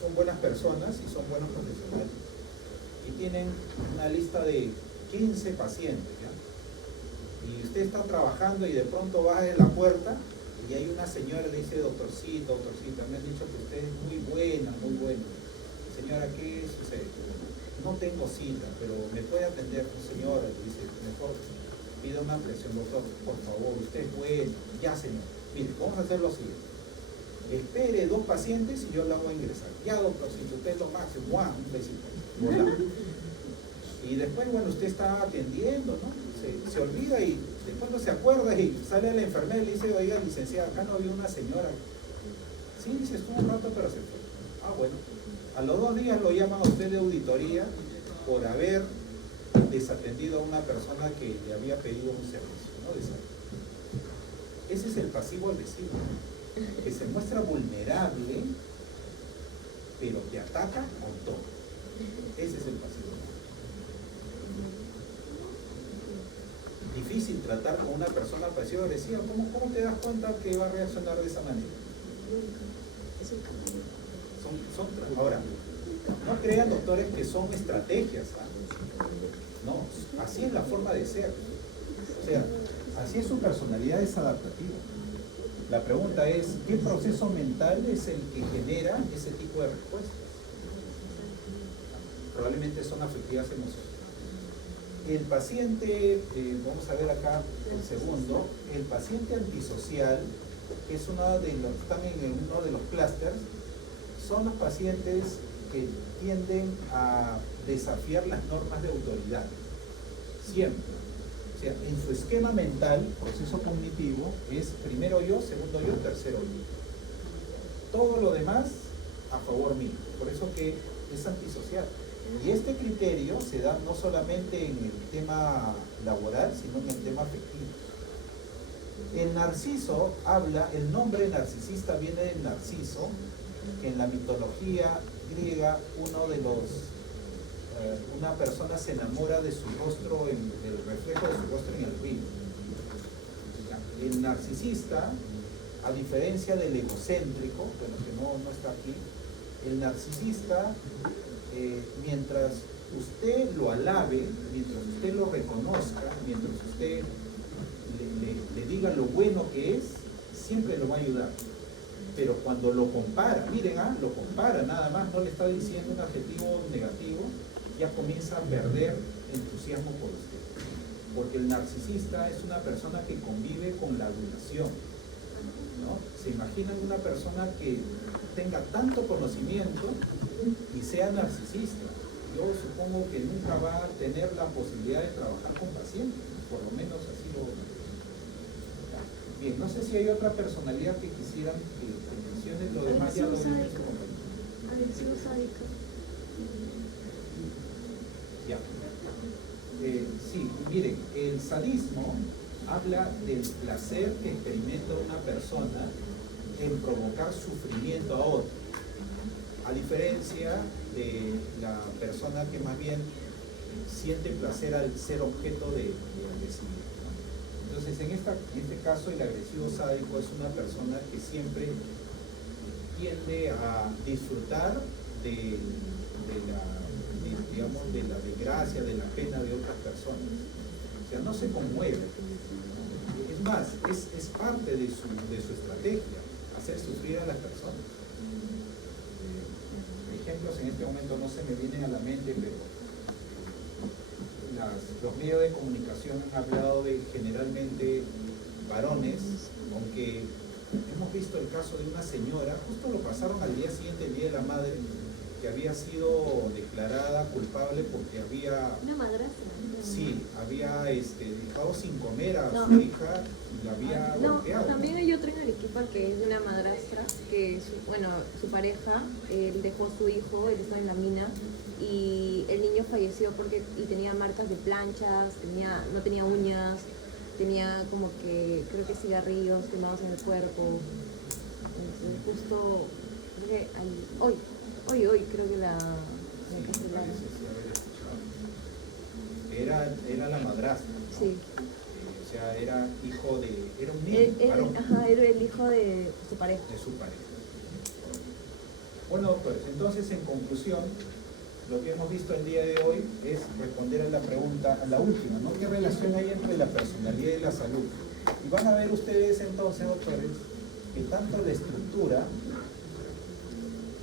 son buenas personas y son buenos profesionales. Y tienen una lista de 15 pacientes, ¿ya? Y usted está trabajando y de pronto baja de la puerta y hay una señora que le dice, doctorcita, me han dicho que usted es muy buena. Señora, ¿qué sucede? No tengo cita, pero me puede atender un señor, le dice, mejor pida una presión, doctor, por favor, usted es bueno. Ya, señor, mire, vamos a hacer lo siguiente. Espere 2 pacientes y yo la voy a ingresar. Ya, doctor, si usted es lo máximo, ¡guau! Un besito. Volá. Y después, bueno, usted está atendiendo, ¿no? Se olvida y después no se acuerda y sale a la enfermera y le dice, oiga, licenciada, acá no había una señora. Sí, dice, estuvo un rato, pero se fue. Ah, bueno. A los 2 días lo llaman a usted de auditoría por haber desatendido a una persona que le había pedido un servicio, ¿no? De salud. Ese es el pasivo agresivo, que se muestra vulnerable, pero te ataca con todo. Ese es el pasivo. Difícil tratar con una persona pasivo agresiva. ¿Cómo te das cuenta que va a reaccionar de esa manera? Ahora, no crean, doctores, que son estrategias, ¿ah? No, así es la forma de ser. O sea, así es su personalidad, es adaptativa. La pregunta es, ¿qué proceso mental es el que genera ese tipo de respuestas? Probablemente son afectivas emocionales. El paciente, vamos a ver acá el segundo, el paciente antisocial, que es están en uno de los clústeres, son los pacientes que tienden a desafiar las normas de autoridad, siempre. O sea, en su esquema mental, proceso cognitivo, es primero yo, segundo yo, tercero yo. Todo lo demás a favor mío, por eso que es antisocial. Y este criterio se da no solamente en el tema laboral, sino en el tema afectivo. El narciso el nombre narcisista viene del Narciso, que en la mitología griega una persona se enamora de su rostro, del reflejo de su rostro en el río. El narcisista, a diferencia del egocéntrico, bueno, que no está aquí, el narcisista, mientras usted lo alabe, mientras usted lo reconozca, mientras usted le diga lo bueno que es, siempre lo va a ayudar. Pero cuando lo compara, miren, lo compara nada más, no le está diciendo un adjetivo negativo, ya comienza a perder entusiasmo por usted. Porque el narcisista es una persona que convive con la adulación, ¿no? ¿Se imaginan una persona que tenga tanto conocimiento y sea narcisista? Yo supongo que nunca va a tener la posibilidad de trabajar con pacientes, por lo menos así lo... Bien, no sé si hay otra personalidad que quisieran que mencione, lo demás ya lo vimos. Agresivo sádico. Ya. Sí, miren, el sadismo habla del placer que experimenta una persona en provocar sufrimiento a otro, a diferencia de la persona que más bien siente placer al ser objeto de agresividad. Entonces, en este caso, el agresivo sádico es una persona que siempre tiende a disfrutar de la desgracia, de la pena de otras personas. O sea, no se conmueve. Es más, es parte de su estrategia, hacer sufrir a las personas. Ejemplos en este momento no se me vienen a la mente, pero los medios de comunicación han hablado de generalmente varones, aunque hemos visto el caso de una señora, justo lo pasaron al día siguiente, el Día de la Madre, que había sido declarada culpable porque había... Una madrastra. Sí, había dejado sin comer a su hija y la había golpeado. También hay otra en Arequipa que es de una madrastra que, su pareja, él dejó a su hijo, él estaba en la mina y el niño falleció y tenía marcas de planchas, no tenía uñas tenía como que, creo que cigarrillos quemados en el cuerpo. Entonces, justo, creo que hoy creo que la encarcelaron. Era la madrastra, ¿no? Sí. O sea, era un niño, varón, Era el hijo de su pareja. de su pareja. Bueno, doctores, entonces en conclusión, lo que hemos visto el día de hoy es responder a la pregunta, a la última, ¿no? ¿Qué relación hay entre la personalidad y la salud? Y van a ver ustedes entonces, doctores, que tanto la estructura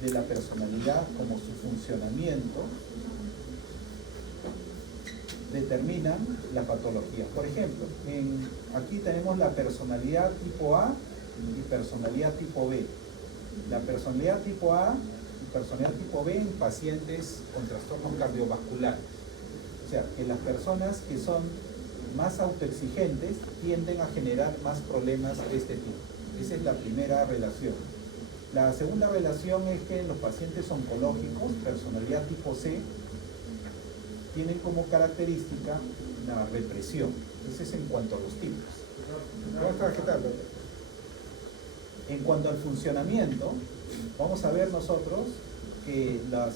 de la personalidad como su funcionamiento determinan la patología. Por ejemplo, aquí tenemos la personalidad tipo A y personalidad tipo B. La personalidad tipo A y personalidad tipo B en pacientes con trastornos cardiovasculares. O sea, que las personas que son más autoexigentes tienden a generar más problemas de este tipo. Esa es la primera relación. La segunda relación es que los pacientes oncológicos, personalidad tipo C, tienen como característica la represión. Ese es en cuanto a los tipos. ¿Qué tal, doctor? En cuanto al funcionamiento, vamos a ver nosotros que los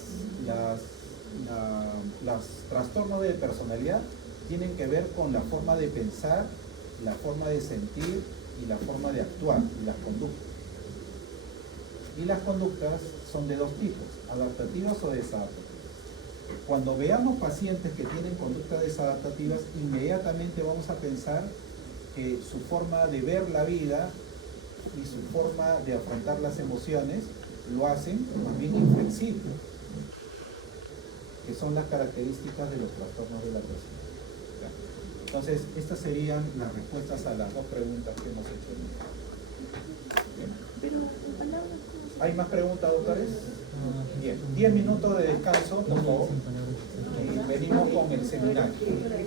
trastornos de personalidad tienen que ver con la forma de pensar, la forma de sentir y la forma de actuar y las conductas. Y las conductas son de dos tipos, adaptativas o desadaptativas. Cuando veamos pacientes que tienen conductas desadaptativas, inmediatamente vamos a pensar que su forma de ver la vida y su forma de afrontar las emociones lo hacen más bien inflexible, que son las características de los trastornos de la personalidad. Entonces, estas serían las respuestas a las dos preguntas que hemos hecho. Pero en palabras. ¿Hay más preguntas, doctores? Bien, 10 minutos de descanso, por favor. Y venimos con el seminario.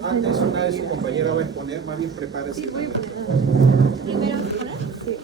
Antes, una de sus compañeras va a exponer, más bien prepárese. Sí, voy a poner. Primero, ¿poner? Sí.